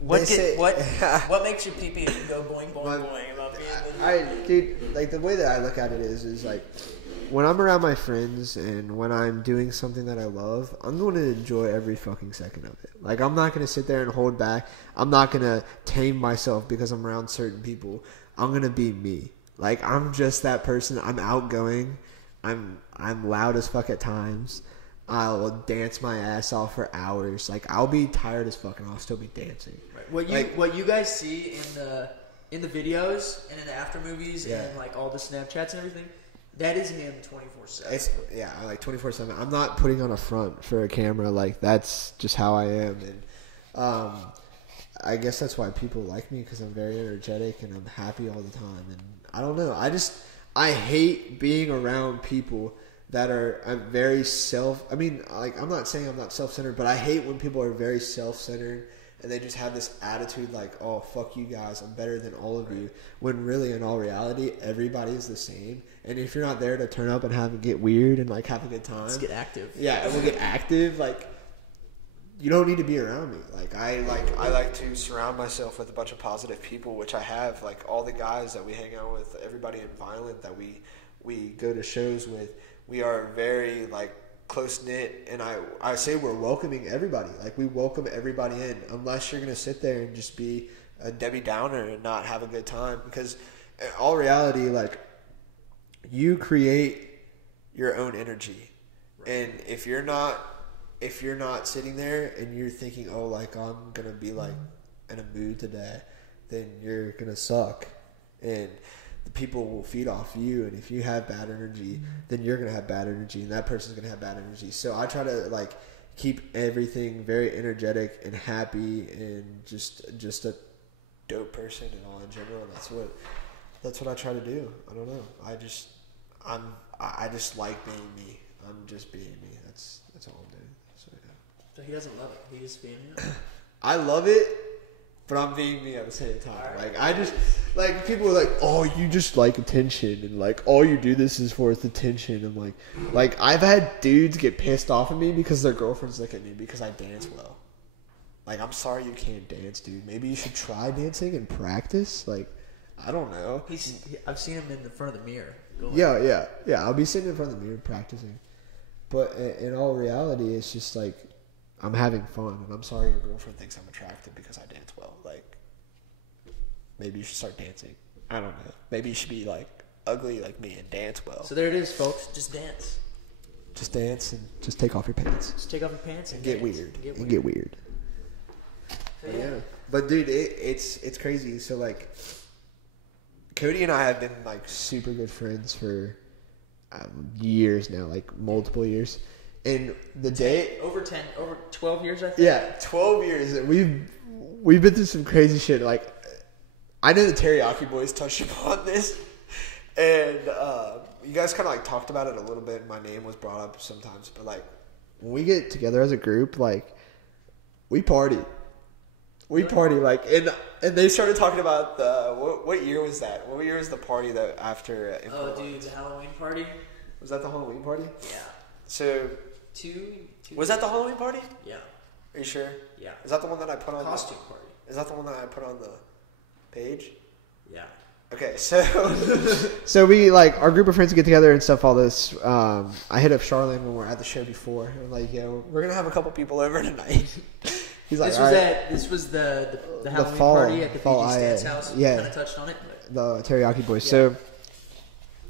What makes you pee-pee if you go boing, boing, boing about being dude, like, the way that I look at it is like, when I'm around my friends and when I'm doing something that I love, I'm going to enjoy every fucking second of it. Like, I'm not going to sit there and hold back. I'm not going to tame myself because I'm around certain people. I'm going to be me. Like, I'm just that person. I'm outgoing. I'm loud as fuck at times. I'll dance my ass off for hours. Like, I'll be tired as fuck and I'll still be dancing. Right. What you guys see in the videos and in the after movies and like all the Snapchats and everything, that is him 24/7. Yeah, like 24/7. I'm not putting on a front for a camera. Like, that's just how I am. And I guess that's why people like me, because I'm very energetic and I'm happy all the time. And I don't know. I hate being around people that are very I'm not saying I'm not self-centered, but I hate when people are very self-centered and they just have this attitude like, oh, fuck you guys, I'm better than all of you. When really, in all reality, everybody is the same. And if you're not there to turn up and get weird and like have a good time, let's get active. Yeah, and we'll get active. Like, you don't need to be around me. I like to surround myself with a bunch of positive people, which I have. Like, all the guys that we hang out with, everybody in Violent that we go to shows with, we are very like close knit, and I say we're welcoming everybody. Like, we welcome everybody in, unless you're gonna sit there and just be a Debbie Downer and not have a good time. Because in all reality, like, you create your own energy, and if you're not sitting there and you're thinking, oh, like, I'm gonna be like in a mood today, then you're gonna suck, and the people will feed off you. And if you have bad energy, then you're gonna have bad energy, and that person's gonna have bad energy. So I try to like keep everything very energetic and happy and just a dope person and all in general. And that's what I try to do. I don't know. I just like being me. I'm just being me. That's all I'm doing. So he doesn't love it. He just being him. I love it, but I'm being me at the same time. Right. Like, I just, like, people are like, oh, you just like attention, and like all you do this is for attention. I'm like I've had dudes get pissed off at me because their girlfriends look at me because I dance well. Like, I'm sorry you can't dance, dude. Maybe you should try dancing and practice. Like, I don't know. I've seen him in the front of the mirror. Yeah. I'll be sitting in front of the mirror practicing. But in all reality, it's just like, I'm having fun, and I'm sorry your girlfriend thinks I'm attractive because I dance well. Like, maybe you should start dancing. I don't know. Maybe you should be like ugly like me and dance well. So there it is, folks. Just dance. Just dance and just take off your pants. Just take off your pants and get weird. Get weird. So, yeah. But dude, it's crazy. So like, Cody and I have been like super good friends for years now, like multiple years. And the day over 12 years, I think. Yeah, 12 years. We've been through some crazy shit. Like, I know the Teriyaki Boys touched upon this, and you guys kind of like talked about it a little bit. My name was brought up sometimes, but like, when we get together as a group, like, we party. We party, like, and they started talking about what year was that? What year was the party that after? Oh, dude, the Halloween party. Was that the Halloween party? Yeah. So. Was that the Halloween party? Yeah. Are you sure? Yeah. Is that the one that I put on costume party? Is that the one that I put on the page? Yeah. Okay, so we, like, our group of friends get together and stuff, all this. I hit up Charlene when we were at the show before. I'm like, yo, we're going to have a couple people over tonight. He's like, this was the Halloween party at the PG Stance house. Yeah. Kind of touched on it. The Teriyaki Boys. Yeah. So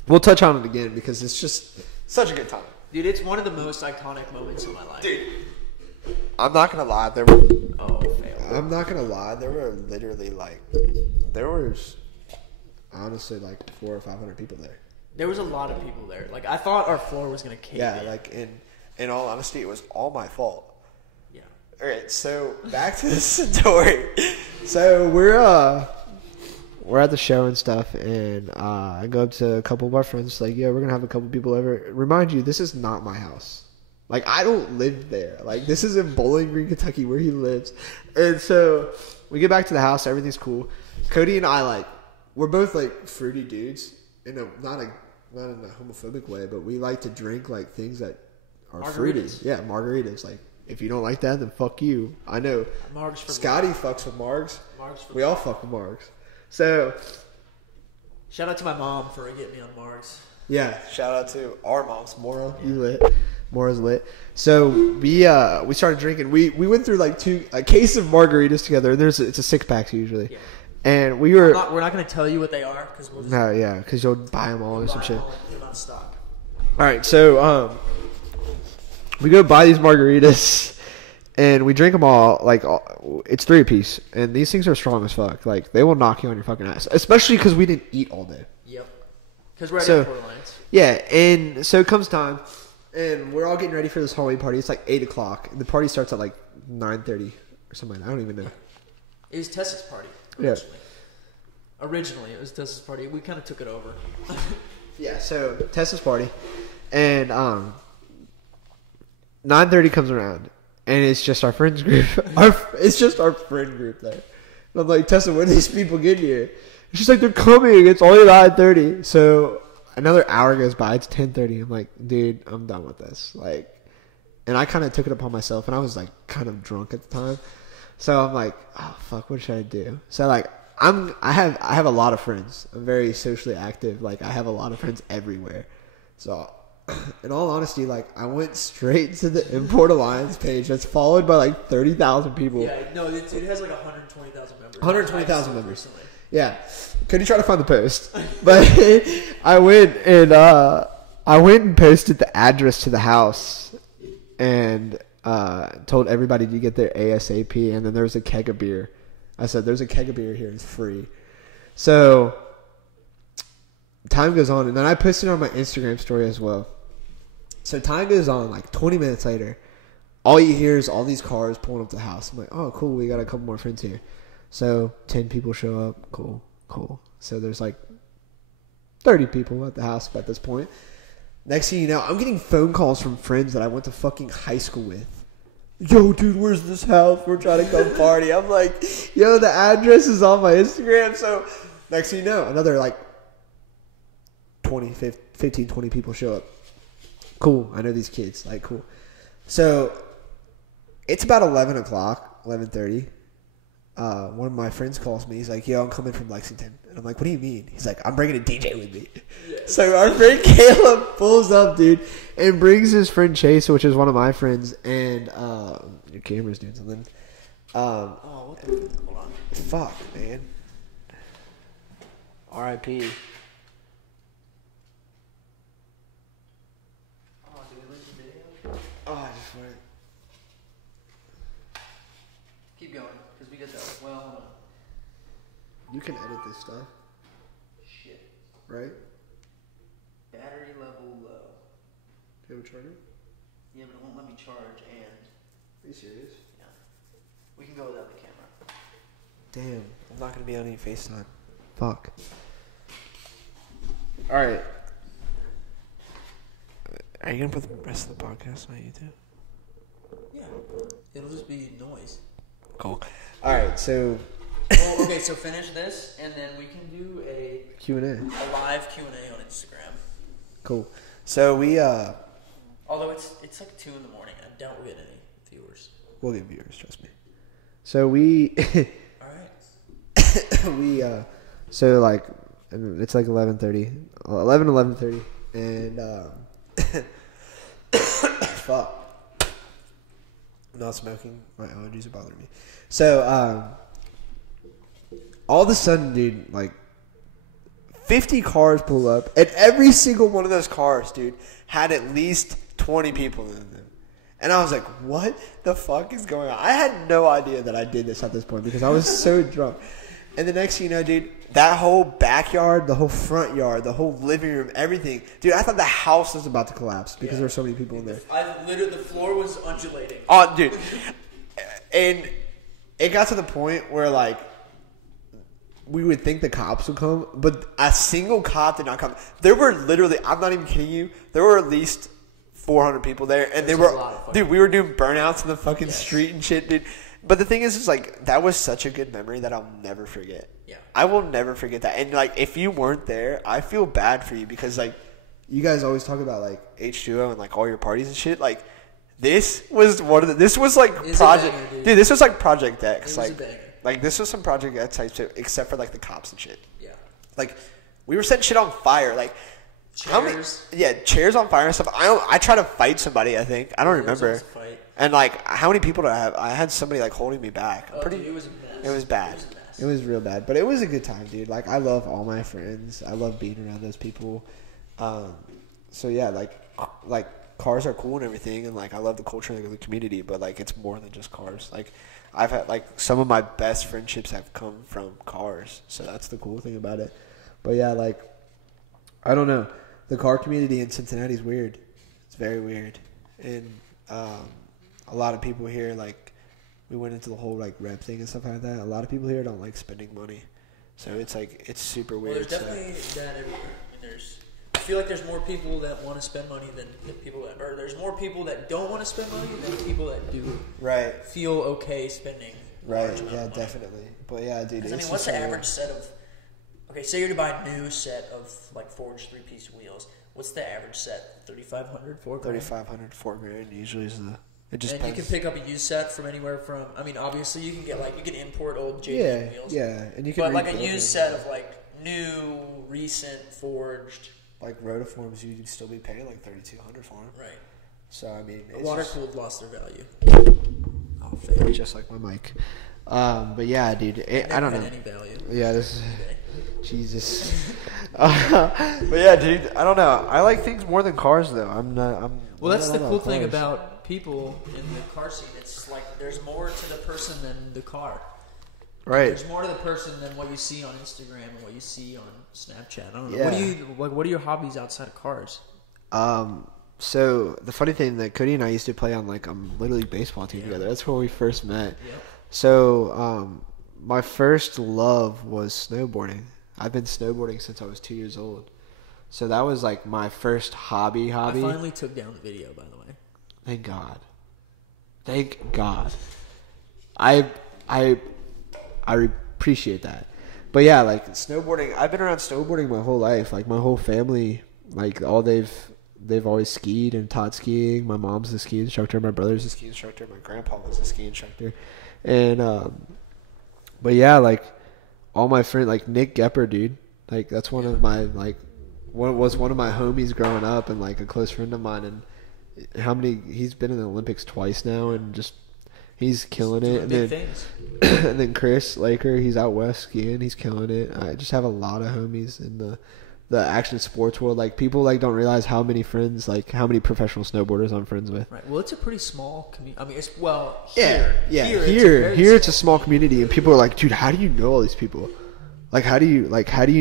we'll touch on it again because it's just such a good time. Dude, it's one of the most iconic moments in my life. Dude, I'm not gonna lie. I'm not gonna lie. There were literally honestly like 400 or 500 people there. There was a lot of people there. Like, I thought our floor was gonna cave in. Yeah, like in all honesty, it was all my fault. Yeah. All right, so back to the story. So we're at the show and stuff, and I go up to a couple of our friends, like, yeah, we're going to have a couple people over. Remind you, this is not my house. Like, I don't live there. Like, this is in Bowling Green, Kentucky, where he lives. And so we get back to the house. Everything's cool. Cody and I, like, we're both, like, fruity dudes. Not in a homophobic way, but we like to drink, like, things that are fruity. Yeah, margaritas. Like, If you don't like that, then fuck you. I know. Margs for Scotty fucks with Margs. We all fuck with Margs. So, shout out to my mom for getting me on Margs. Yeah, shout out to our moms. Mora, you lit. Mora's lit. So we started drinking. We went through like a case of margaritas together. And it's a 6-pack usually. Yeah. And we're not going to tell you what they are because because you'll buy them all or some shit. They're not stock. All right, so we go buy these margaritas, and we drink them all. It's 3 apiece, and these things are strong as fuck. Like they will knock you on your fucking ass, especially because we didn't eat all day. Yep. Because we're at Port Alliance. Yeah, and so it comes time, and we're all getting ready for this Halloween party. It's like 8 o'clock. The party starts at like 9:30 or something. I don't even know. It was Tessa's party. Originally, it was Tessa's party. We kind of took it over. Yeah, so Tessa's party, and 9:30 comes around, and it's just our friends group. It's just our friend group there. And I'm like, Tessa, when do these people get here? And she's like, they're coming. It's only 9:30. So another hour goes by. It's 10:30. I'm like, dude, I'm done with this. And I kind of took it upon myself, and I was like kind of drunk at the time. So I'm like, oh fuck, what should I do? So I have a lot of friends. I'm very socially active. I have a lot of friends everywhere. So, in all honesty, I went straight to the Import Alliance page that's followed by 30,000 people. Yeah, no, it has 120,000 members. 120,000 members. Recently. Yeah. Could you try to find the post? But I went and posted the address to the house and told everybody to get there ASAP, and then there was a keg of beer. I said, there's a keg of beer here. It's free. So, time goes on. And then I posted it on my Instagram story as well. So, time goes on. 20 minutes later, all you hear is all these cars pulling up to the house. I'm like, oh, cool. We got a couple more friends here. So, 10 people show up. Cool. So, there's 30 people at the house at this point. Next thing you know, I'm getting phone calls from friends that I went to fucking high school with. Yo, dude, where's this house? We're trying to come party. I'm like, yo, the address is on my Instagram. So, next thing you know, another 15, 20 people show up. Cool. I know these kids. Cool. So, it's about 11 o'clock, 11:30. One of my friends calls me. He's like, yo, I'm coming from Lexington. And I'm like, what do you mean? He's like, I'm bringing a DJ with me. Yes. So our friend Caleb pulls up, dude, and brings his friend Chase, which is one of my friends, and your camera's doing something. What the hold on. Fuck, man. R.I.P. Oh, did we lose the video? Oh, I just went. Keep going, because we did that. Well, hold on. You can edit this stuff. Shit. Right? Battery level low. Do you have a charger? Yeah, but it won't let me charge and... Are you serious? Yeah. We can go without the camera. Damn. I'm not going to be on any FaceTime. Fuck. Alright. Are you going to put the rest of the podcast on YouTube? Yeah. It'll just be noise. Cool. Alright, so... Well, okay, so finish this, and then we can do a Q&A. A live Q&A on Instagram. Cool. So we although it's 2 in the morning, I doubt we'll get any viewers. We'll get viewers, trust me. So we Alright. we so it's 11:30 and fuck. I'm not smoking. My allergies are bothering me. So all of a sudden, dude, 50 cars pull up, and every single one of those cars, dude, had at least 20 people in them. And I was like, what the fuck is going on? I had no idea that I did this at this point because I was so drunk. And the next thing you know, dude, that whole backyard, the whole front yard, the whole living room, everything. Dude, I thought the house was about to collapse because there were so many people in there. The floor was undulating. Oh, dude. And it got to the point where, we would think the cops would come, but a single cop did not come. There were literally, I'm not even kidding you, there were at least 400 people there, and we were doing burnouts in the fucking street and shit, dude. But the thing is that was such a good memory that I'll never forget. Yeah. I will never forget that. And, if you weren't there, I feel bad for you because, you guys always talk about, H2O and, all your parties and shit. This was one of the. This was like It's a Project. banger, dude. Dude, this was like Project X. It was Like, a banger. like this was some Project X type shit, except for like the cops and shit. Yeah. Like, we were setting shit on fire. Like, how many? Chairs. Yeah, chairs on fire and stuff. I tried to fight somebody. I think I don't remember. There was always a fight. And like, how many people did I have? I had somebody like holding me back. Oh, dude, it was a mess. It was bad. It was a mess. It was real bad, but it was a good time, dude. Like, I love all my friends. I love being around those people. So yeah, like cars are cool and everything, and like I love the culture of the community. But like, it's more than just cars. Like, I've had like some of my best friendships have come from cars. So that's the cool thing about it. But yeah, like, I don't know. The car community in Cincinnati is weird. It's very weird, and a lot of people here, like, we went into the whole like rep thing and stuff like that. A lot of people here don't like spending money, so it's like it's super weird. Well, there's definitely that everywhere. I mean, I feel like there's more people that want to spend money than people that, or there's more people that don't want to spend money than people that do. Right. Feel okay spending. Right. Yeah, definitely. But yeah, dude. I mean, what's the average set of? Okay, say you're to buy a new set of like forged 3-piece wheels. What's the average set? $3,500, $4,000. $3,500, $4,000 usually is the. It just. And depends. you can pick up a used set from anywhere from. I mean, obviously you can get like you can import old JD Yeah, wheels. yeah, and you can. But like a rebuild used them. set of like new, recent, forged. Like rotiforms, you'd still be paying like $3,200 for them. Right. So I mean, it's Water just, cooled lost their value. Oh, fair. just like my mic. But yeah, dude, I don't know. Any value. Yeah, this is Jesus. But yeah, dude, I don't know. I like things more than cars, though. Well, that's the cool thing cars. about people in the car scene. It's like there's more to the person than the car. Right. There's more to the person than what you see on Instagram and what you see on Snapchat. I don't know. Yeah. What are your hobbies outside of cars? So the funny thing that Cody and I used to play on like Little League baseball team together. That's where we first met. Yep. So my first love was snowboarding. I've been snowboarding since I was 2 years old. So that was like my first hobby. I finally took down the video, by the way. Thank God. Thank God. I appreciate that. But yeah, like snowboarding, I've been around snowboarding my whole life. Like my whole family, like they've always skied and taught skiing. My mom's a ski instructor, my brother's a ski instructor, my grandpa was a ski instructor. And but yeah, like all my friends, like Nick Gepper, dude, like that's one of my was one of my homies growing up and like a close friend of mine. And he's been in the Olympics twice now and just he's killing it. And then things. and then Chris Laker, he's out west skiing, he's killing it. I just have a lot of homies in the action sports world. Like people like don't realize how many friends, like how many professional snowboarders I'm friends with. Right. Well, it's a pretty small community. I mean, it's Here it's a small community, and people are like, dude, how do you know all these people? Like, how do you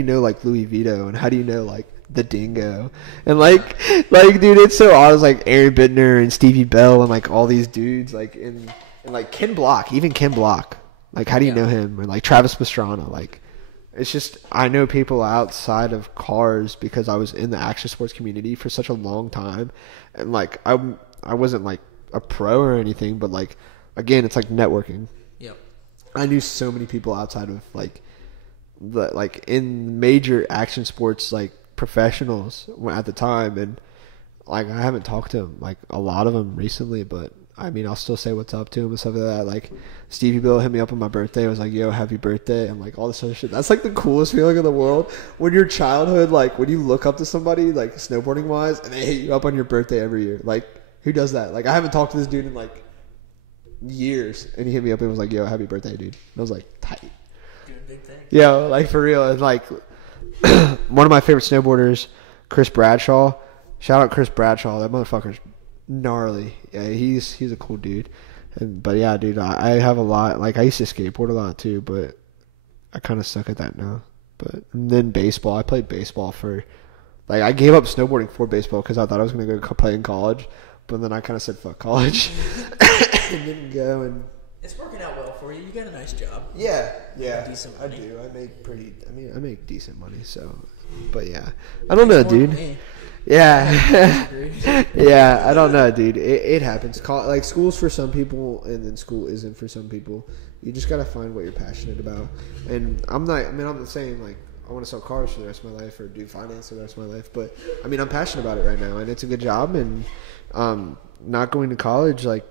know like Louis Vito, and how do you know like the Dingo, and like dude, it's so odd. It's like Aaron Bittner and Stevie Bell and like all these dudes, like and like Ken Block, even Ken Block. Like, how do you know him? Or like Travis Pastrana, like. It's just, I know people outside of cars because I was in the action sports community for such a long time. And, like, I wasn't, like, a pro or anything, but, like, again, it's, like, networking. Yep. I knew so many people outside of, like, in major action sports, like, professionals at the time. And, like, I haven't talked to them, like, a lot of them recently, but I mean, I'll still say what's up to him and stuff like that. Like, Stevie Bill hit me up on my birthday. I was like, yo, happy birthday. And, like, all this other shit. That's, like, the coolest feeling in the world. When your childhood, like, when you look up to somebody, like, snowboarding-wise, and they hit you up on your birthday every year. Like, who does that? Like, I haven't talked to this dude in, like, years. And he hit me up and was like, yo, happy birthday, dude. And I was like, tight. Doing big thing. Yeah, like, for real. And, like, one of my favorite snowboarders, Chris Bradshaw. Shout out Chris Bradshaw. That motherfucker's gnarly. Yeah, he's a cool dude. But yeah, dude, I have a lot. Like, I used to skateboard a lot too, but I kind of suck at that now. And then baseball. I played baseball for, like, I gave up snowboarding for baseball because I thought I was gonna go play in college, but then I kind of said fuck college and didn't go. And it's working out well for you. You got a nice job. Yeah. Decent money. I do. I make decent money. So, but yeah, I don't know, dude. Yeah. Yeah, I don't know, dude. It happens. Like, school's for some people, and then school isn't for some people. You just gotta find what you're passionate about. And I'm not saying, like, I want to sell cars for the rest of my life or do finance for the rest of my life. But, I mean, I'm passionate about it right now, and it's a good job. And not going to college, like,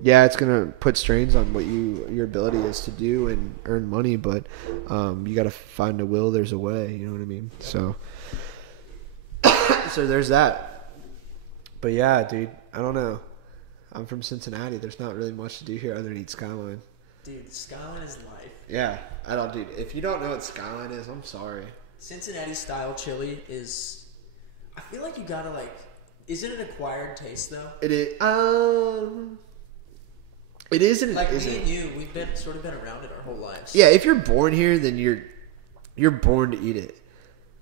yeah, it's gonna put strains on what your ability is to do and earn money, but you gotta find a will. There's a way. You know what I mean? So there's that. But yeah, dude, I don't know. I'm from Cincinnati. There's not really much to do here other than eat Skyline. Dude, Skyline is life. Yeah, I don't, dude. If you don't know what Skyline is, I'm sorry. Cincinnati style chili is. I feel like you gotta like. Is it an acquired taste though? It is. It is and like it isn't. Me and you, we've been around it our whole lives. Yeah, if you're born here, then you're born to eat it.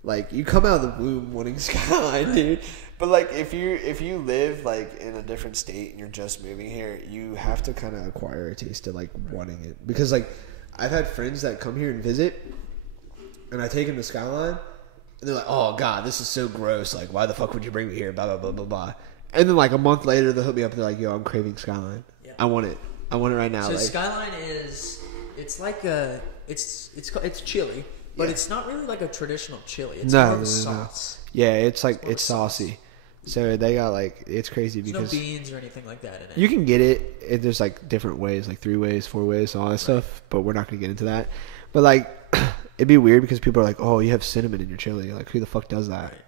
Like, you come out of the womb wanting Skyline, dude. But like, if you live like in a different state and you're just moving here, you have to kind of acquire a taste to like wanting it. Because like, I've had friends that come here and visit, and I take them to Skyline, and they're like, "Oh God, this is so gross. Like, why the fuck would you bring me here?" Blah blah blah blah blah. And then like a month later, they'll hit me up and they're like, "Yo, I'm craving Skyline. Yeah. I want it. I want it right now." So like, Skyline is, it's like a, it's chili, but it's not really like a traditional chili. It's more of a sauce. Yeah, it's like it's saucy. So they got like, it's crazy because no beans or anything like that in it. You can get it. There's like different ways, like 3 ways, 4 ways, all that stuff. But we're not gonna get into that. But like, it'd be weird because people are like, "Oh, you have cinnamon in your chili." Like, who the fuck does that? Right.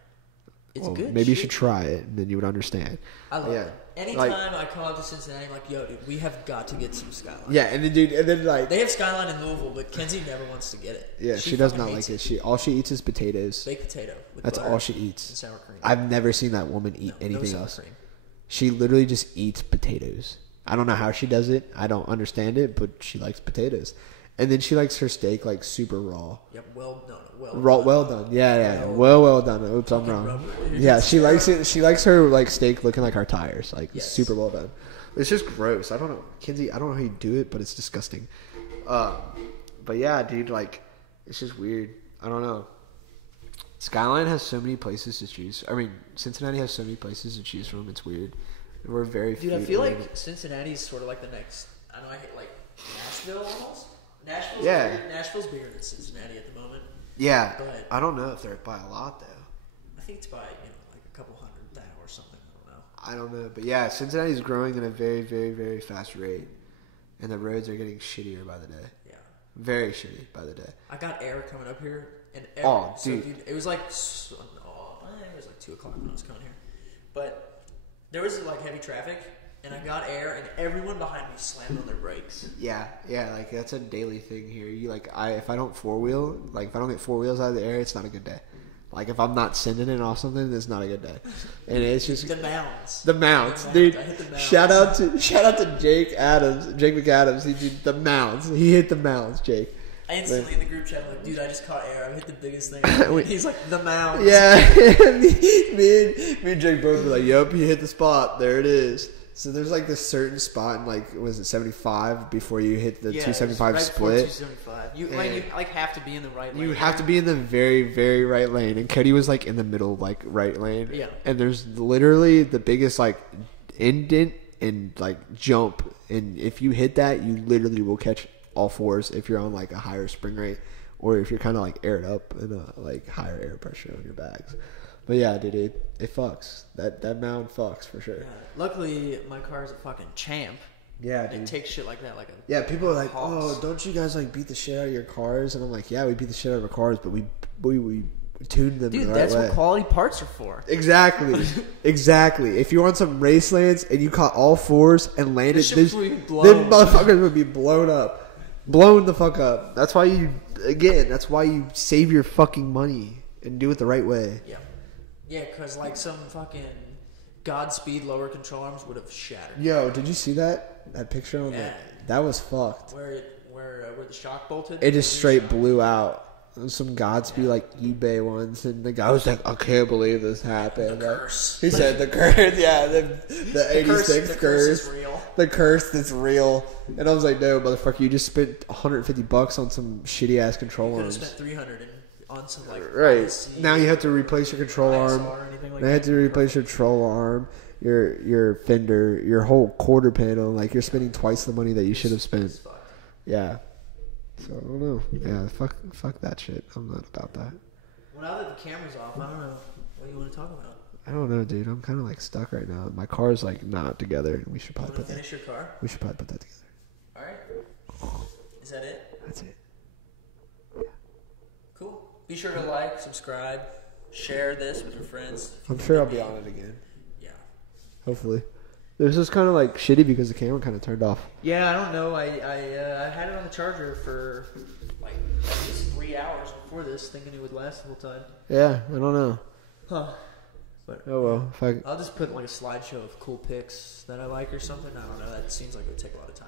It's good. Maybe you should try it, and then you would understand. I love it. Anytime I come up to Cincinnati, I'm like, "Yo, dude, we have got to get some Skyline." Yeah, and then like they have Skyline in Louisville, but Kenzie never wants to get it. Yeah, she does not like it. All she eats is potatoes. Baked potato. That's all she eats. And sour cream. I've never seen that woman eat anything else. Cream. She literally just eats potatoes. I don't know how she does it. I don't understand it, but she likes potatoes. And then she likes her steak like super raw. Yep, well done. Well done. Yeah. Well done. Oops, I'm wrong. Rubber. Yeah, she likes it. She likes her like steak looking like our tires, like super well done. It's just gross. I don't know, Kinsey. I don't know how you do it, but it's disgusting. But yeah, dude, like, it's just weird. I don't know. Skyline has so many places to choose. I mean, Cincinnati has so many places to choose from. It's weird. We're very. Dude, I feel like Cincinnati's sort of like the next. I know I hate like Nashville almost. Nashville's bigger than Cincinnati at the moment. Yeah, but I don't know if they're by a lot though. I think it's by like a couple 100,000 or something. I don't know, but yeah, Cincinnati's growing at a very, very, very fast rate, and the roads are getting shittier by the day. Yeah, very shitty by the day. I got air coming up here, and dude, it was like it was like 2 o'clock when I was coming here, but there was like heavy traffic. And I got air, and everyone behind me slammed on their brakes. Yeah, like that's a daily thing here. You like, if I don't if I don't get 4 wheels out of the air, it's not a good day. Like if I'm not sending it off something, it's not a good day. And it's just the mounds, dude. I hit the mounds. Shout out to Jake McAdams. He did the mounds. He hit the mounds, Jake. I instantly in the group chat, I'm like, dude, I just caught air. I hit the biggest thing. He's like, the mounds. Yeah, me and Jake both were like, "Yep, you hit the spot. There it is." So there's like this certain spot in like, was it 75 before you hit the 275 right split? 275. You have to be in the right lane. You have to be in the very, very right lane. And Cody was like in the middle, like right lane. Yeah. And there's literally the biggest like indent and like jump. And if you hit that, you literally will catch all fours if you're on like a higher spring rate or if you're kind of like aired up and like higher air pressure on your bags. But yeah, dude, it fucks. That mound fucks for sure. Luckily, my car is a fucking champ. Yeah, dude. It takes shit like that like a Yeah, people are like, "Oh, don't you guys like beat the shit out of your cars?" And I'm like, "Yeah, we beat the shit out of our cars, but we tuned them the right way." Dude, that's what quality parts are for. Exactly. If you're on some race lands and you caught all fours and landed, then motherfuckers would be blown up. Blown the fuck up. That's why you save your fucking money and do it the right way. Yeah. Yeah, because like some fucking Godspeed lower control arms would have shattered. Yo, did you see that picture on that was fucked. Where the shock bolted? It just straight blew out. Some Godspeed like eBay ones, and the guy was like, "I can't believe this happened." The curse. He said the curse. Yeah, the 86 curse. Is real. The curse that's real. And I was like, "No, motherfucker, you just spent $150 on some shitty ass control arms." You could have spent $300 on some like IC, now you have to replace your control arm. Now you have to replace your control arm, your fender, your whole quarter panel. Like you're spending twice the money that you should have spent. Yeah. So I don't know. Yeah, fuck that shit. I'm not about that. Well, now that the camera's off, I don't know what you want to talk about. I don't know, dude. I'm kind of like stuck right now. My car's like not together. We should probably finish your car. We should probably put that together. All right. Is that it? That's it. Cool. Be sure to like, subscribe, share this with your friends. I'm sure I'll be on it again. Yeah. Hopefully. This is kind of like shitty because the camera kind of turned off. Yeah, I don't know. I had it on the charger for like at least 3 hours before this, thinking it would last the whole time. Yeah, I don't know. Huh. But oh well. I'll just put like a slideshow of cool pics that I like or something. I don't know. That seems like it would take a lot of time.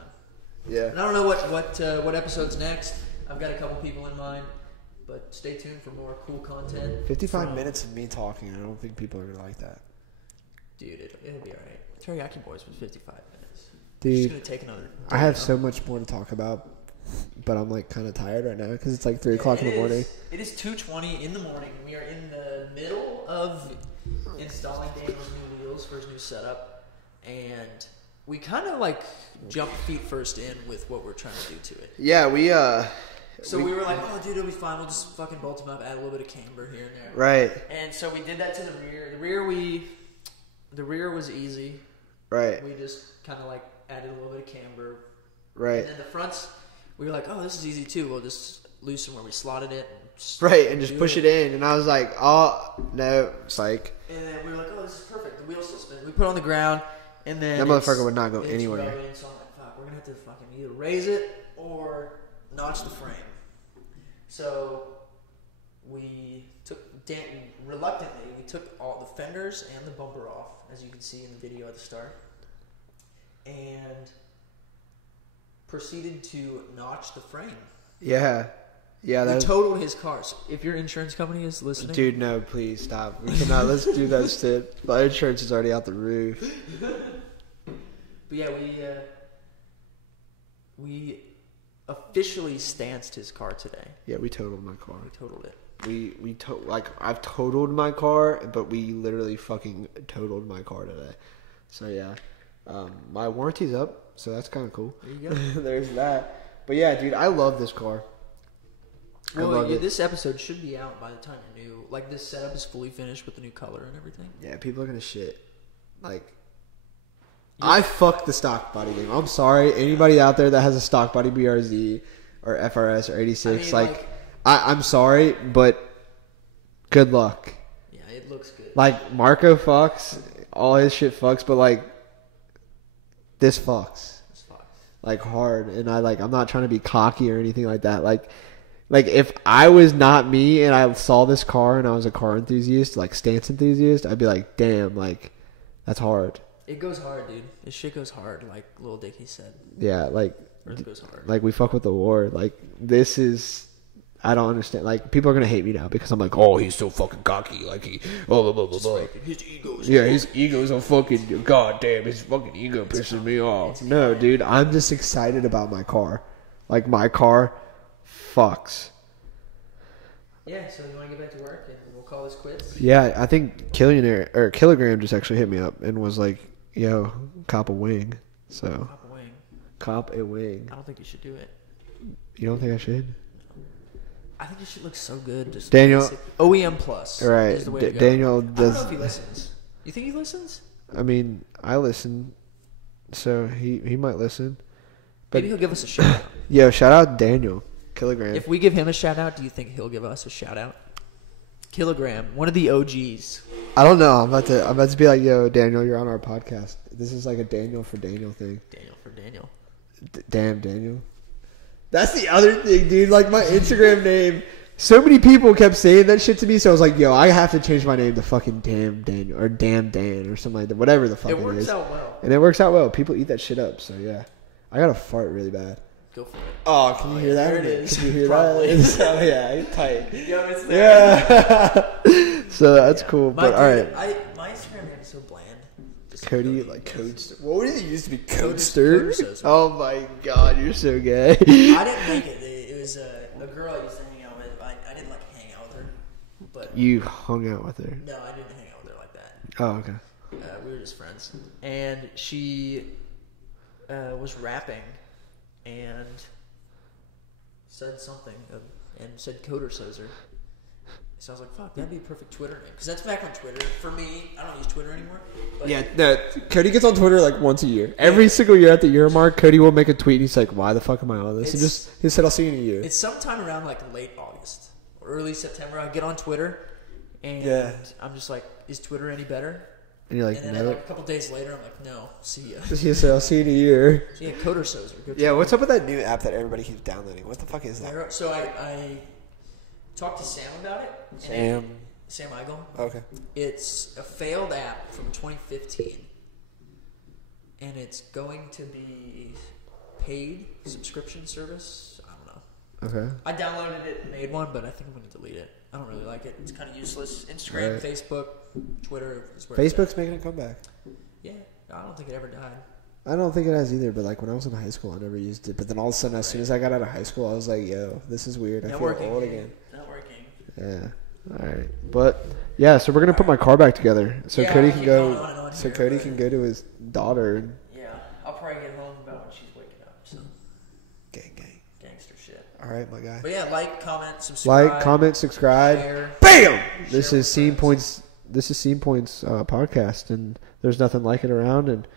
Yeah. And I don't know what episode's next. I've got a couple people in mind. But stay tuned for more cool content. 55 minutes of me talking. I don't think people are going to like that. Dude, it'll be alright. Teriyaki Boys was 55 minutes. Dude, it's just going to take another. I have so much more to talk about, but I'm like kind of tired right now because it's like 3 o'clock in the morning. It is 2:20 in the morning. We are in the middle of installing Daniel's new wheels for his new setup. And we kind of like jumped feet first in with what we're trying to do to it. Yeah, we were like, oh, dude, it'll be fine. We'll just fucking bolt them up, add a little bit of camber here and there. Right. And so we did that to the rear. The rear was easy. Right. We just kind of like added a little bit of camber. Right. And then the fronts, we were like, oh, this is easy too. We'll just loosen where we slotted it. And just push it in. And I was like, oh, no, psych. And then we were like, oh, this is perfect. The wheel's still spinning. We put it on the ground, and then that motherfucker would not go anywhere. So I'm like, fuck, we're going to have to fucking either raise it or notch the frame. So we reluctantly took all the fenders and the bumper off, as you can see in the video at the start, and proceeded to notch the frame. Yeah. Yeah, we totaled his car. So if your insurance company is listening, dude, no, please stop. We cannot. Let's do that shit. My insurance is already out the roof. But yeah, we officially stanced his car today. Yeah, we totaled my car. We totaled it. I've totaled my car, but we literally fucking totaled my car today. So yeah, my warranty's up, so that's kind of cool. There you go. There's that. But yeah, dude, I love this car. Well, this episode should be out by the time you're new. Like, this setup is fully finished with the new color and everything. Yeah, people are gonna shit. Like, I fucked the stock body game. I'm sorry, anybody out there that has a stock body BRZ or FRS or 86, I'm sorry, but good luck. Yeah, it looks good. Like, Marco fucks, all his shit fucks, but like, this fucks. Like, hard. And I'm not trying to be cocky or anything like that. Like if I was not me and I saw this car and I was a car enthusiast, like stance enthusiast, I'd be like, damn, like, that's hard. It goes hard, dude. This shit goes hard, like Lil Dicky said. Yeah, like, Earth goes hard. Like, we fuck with the war. Like, this is, I don't understand. Like, people are gonna hate me now because I'm like, oh, he's so fucking cocky. Like, he, blah, blah, blah, blah. His ego's his ego's a fucking, goddamn, his fucking ego pisses me off. No, dude, I'm just excited about my car. Like, my car fucks. Yeah, so you want to get back to work and we'll call this quits? Yeah, I think Kilogram just actually hit me up and was like, yo, cop a wing. So, Cop a wing. Cop a wing. I don't think you should do it. You don't think I should? I think this shit looks so good. Just Daniel, OEM Plus. Right. Is the way to go. Daniel does. I don't know if he listens. You think he listens? I mean, I listen, so he might listen. But maybe he'll give us a shout out. Yo, shout out Daniel. Kilogram. If we give him a shout out, do you think he'll give us a shout out? Kilogram, one of the OGs. I don't know. I'm about to be like, yo, Daniel, you're on our podcast. This is like a Daniel for Daniel thing. Daniel for Daniel. Damn, Daniel. That's the other thing, dude. Like, my Instagram name, so many people kept saying that shit to me, so I was like, yo, I have to change my name to fucking Damn Daniel or Damn Dan or something like that. Whatever the fuck it is. It works out well. And it works out well. People eat that shit up, so yeah. I gotta fart really bad. Go for it. Oh, can you hear that? There it is. Can you hear that? Oh, yeah, it's tight. Yo, it's there. Yeah. So that's cool, but alright. My Instagram name is so bland. Just Cody, like Codester. What did it used to be? Codester? Oh my god, you're so gay. I didn't make it. It was a girl I used to hang out with. I didn't like hang out with her. But you hung out with her? No, I didn't hang out with her like that. Oh, okay. We were just friends. And she was rapping and said something and said Coder Sozer. So I was like, fuck, that'd be a perfect Twitter name. Because that's back on Twitter. For me, I don't use Twitter anymore. But Yeah, no, Cody gets on Twitter like once a year. Every single year at the year mark, Cody will make a tweet and he's like, why the fuck am I on this? He said, I'll see you in a year. It's sometime around like late August or early September. I get on Twitter and I'm just like, is Twitter any better? And you're like, and then no. like a couple days later, I'm like, no, see ya. He said, I'll see you in a year. So yeah, Coder So's are good. Yeah, what's up with that new app that everybody keeps downloading? What the fuck is that? So I talked to Sam about it. Sam Eigel. Okay. It's a failed app from 2015. And it's going to be paid subscription service. I don't know. Okay. I downloaded it and made one, but I think I'm going to delete it. I don't really like it. It's kind of useless. Instagram, Facebook, Twitter is where Facebook's making a comeback. Yeah. I don't think it ever died. I don't think it has either, but like when I was in high school, I never used it. But then all of a sudden, as soon as I got out of high school, I was like, yo, this is weird. I feel old again. Not working. Yeah. All right. But yeah, so we're going to put my car back together. So Cody can go Cody can go to his daughter. Yeah. I'll probably get home about when she's waking up. So Gang. gangster shit. All right, my guy. But yeah, like, comment, subscribe. Share. Bam! This is Scene Points podcast, and there's nothing like it around, and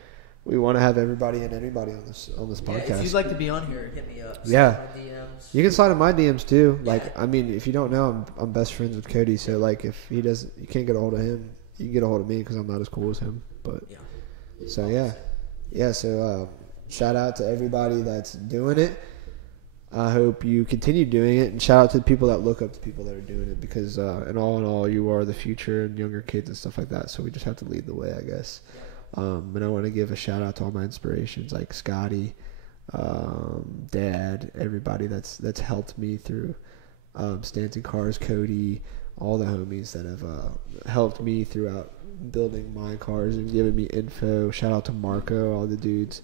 we want to have everybody and anybody on this podcast. If you'd like to be on here, hit me up. Yeah. My DMs. You can slide in my DMs too. Like, I mean, if you don't know, I'm best friends with Cody. So like, if you can't get a hold of him, you can get a hold of me because I'm not as cool as him. But so yeah. So shout out to everybody that's doing it. I hope you continue doing it, and shout out to the people that look up to people that are doing it, because in all, you are the future and younger kids and stuff like that. So we just have to lead the way, I guess. And I want to give a shout out to all my inspirations, like Scotty, Dad, everybody that's helped me through Stanton Cars, Cody, all the homies that have helped me throughout building my cars and giving me info. Shout out to Marco, all the dudes.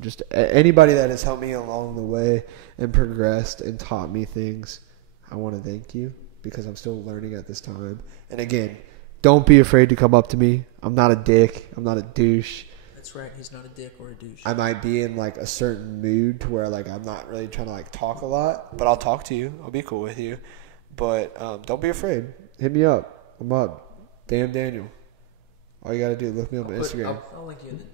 Just anybody that has helped me along the way and progressed and taught me things. I want to thank you, because I'm still learning at this time. And again, don't be afraid to come up to me. I'm not a dick. I'm not a douche. That's right. He's not a dick or a douche. I might be in like a certain mood to where like I'm not really trying to like talk a lot, but I'll talk to you. I'll be cool with you. But don't be afraid. Hit me up. I'm up. Damn Daniel. All you gotta do is look me up on Instagram. I'll link you in the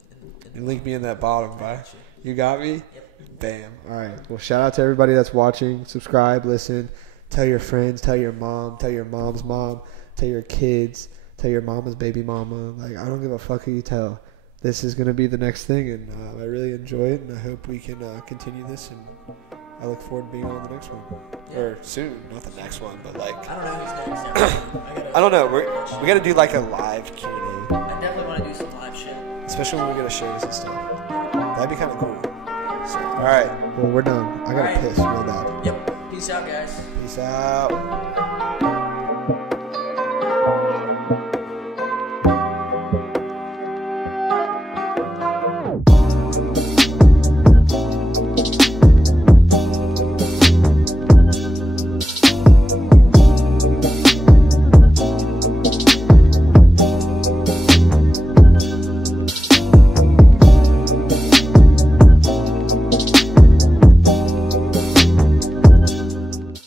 and link me in that bottom, bye. You got me? Yep. Bam. All right. Well, shout out to everybody that's watching. Subscribe, listen, tell your friends, tell your mom, tell your mom's mom, tell your kids, tell your mama's baby mama. Like, I don't give a fuck who you tell. This is going to be the next thing, and I really enjoy it, and I hope we can continue this, and I look forward to being on the next one. Yeah. Or soon. Not the next one, but like... I don't know who's next. I don't know. We got to do like a live Q&A. I definitely want to do some live shit. Especially when we get to shows and stuff. That'd be kind of cool. So, all right. Well, we're done. I got to piss real bad. Yep. Peace out, guys. Peace out.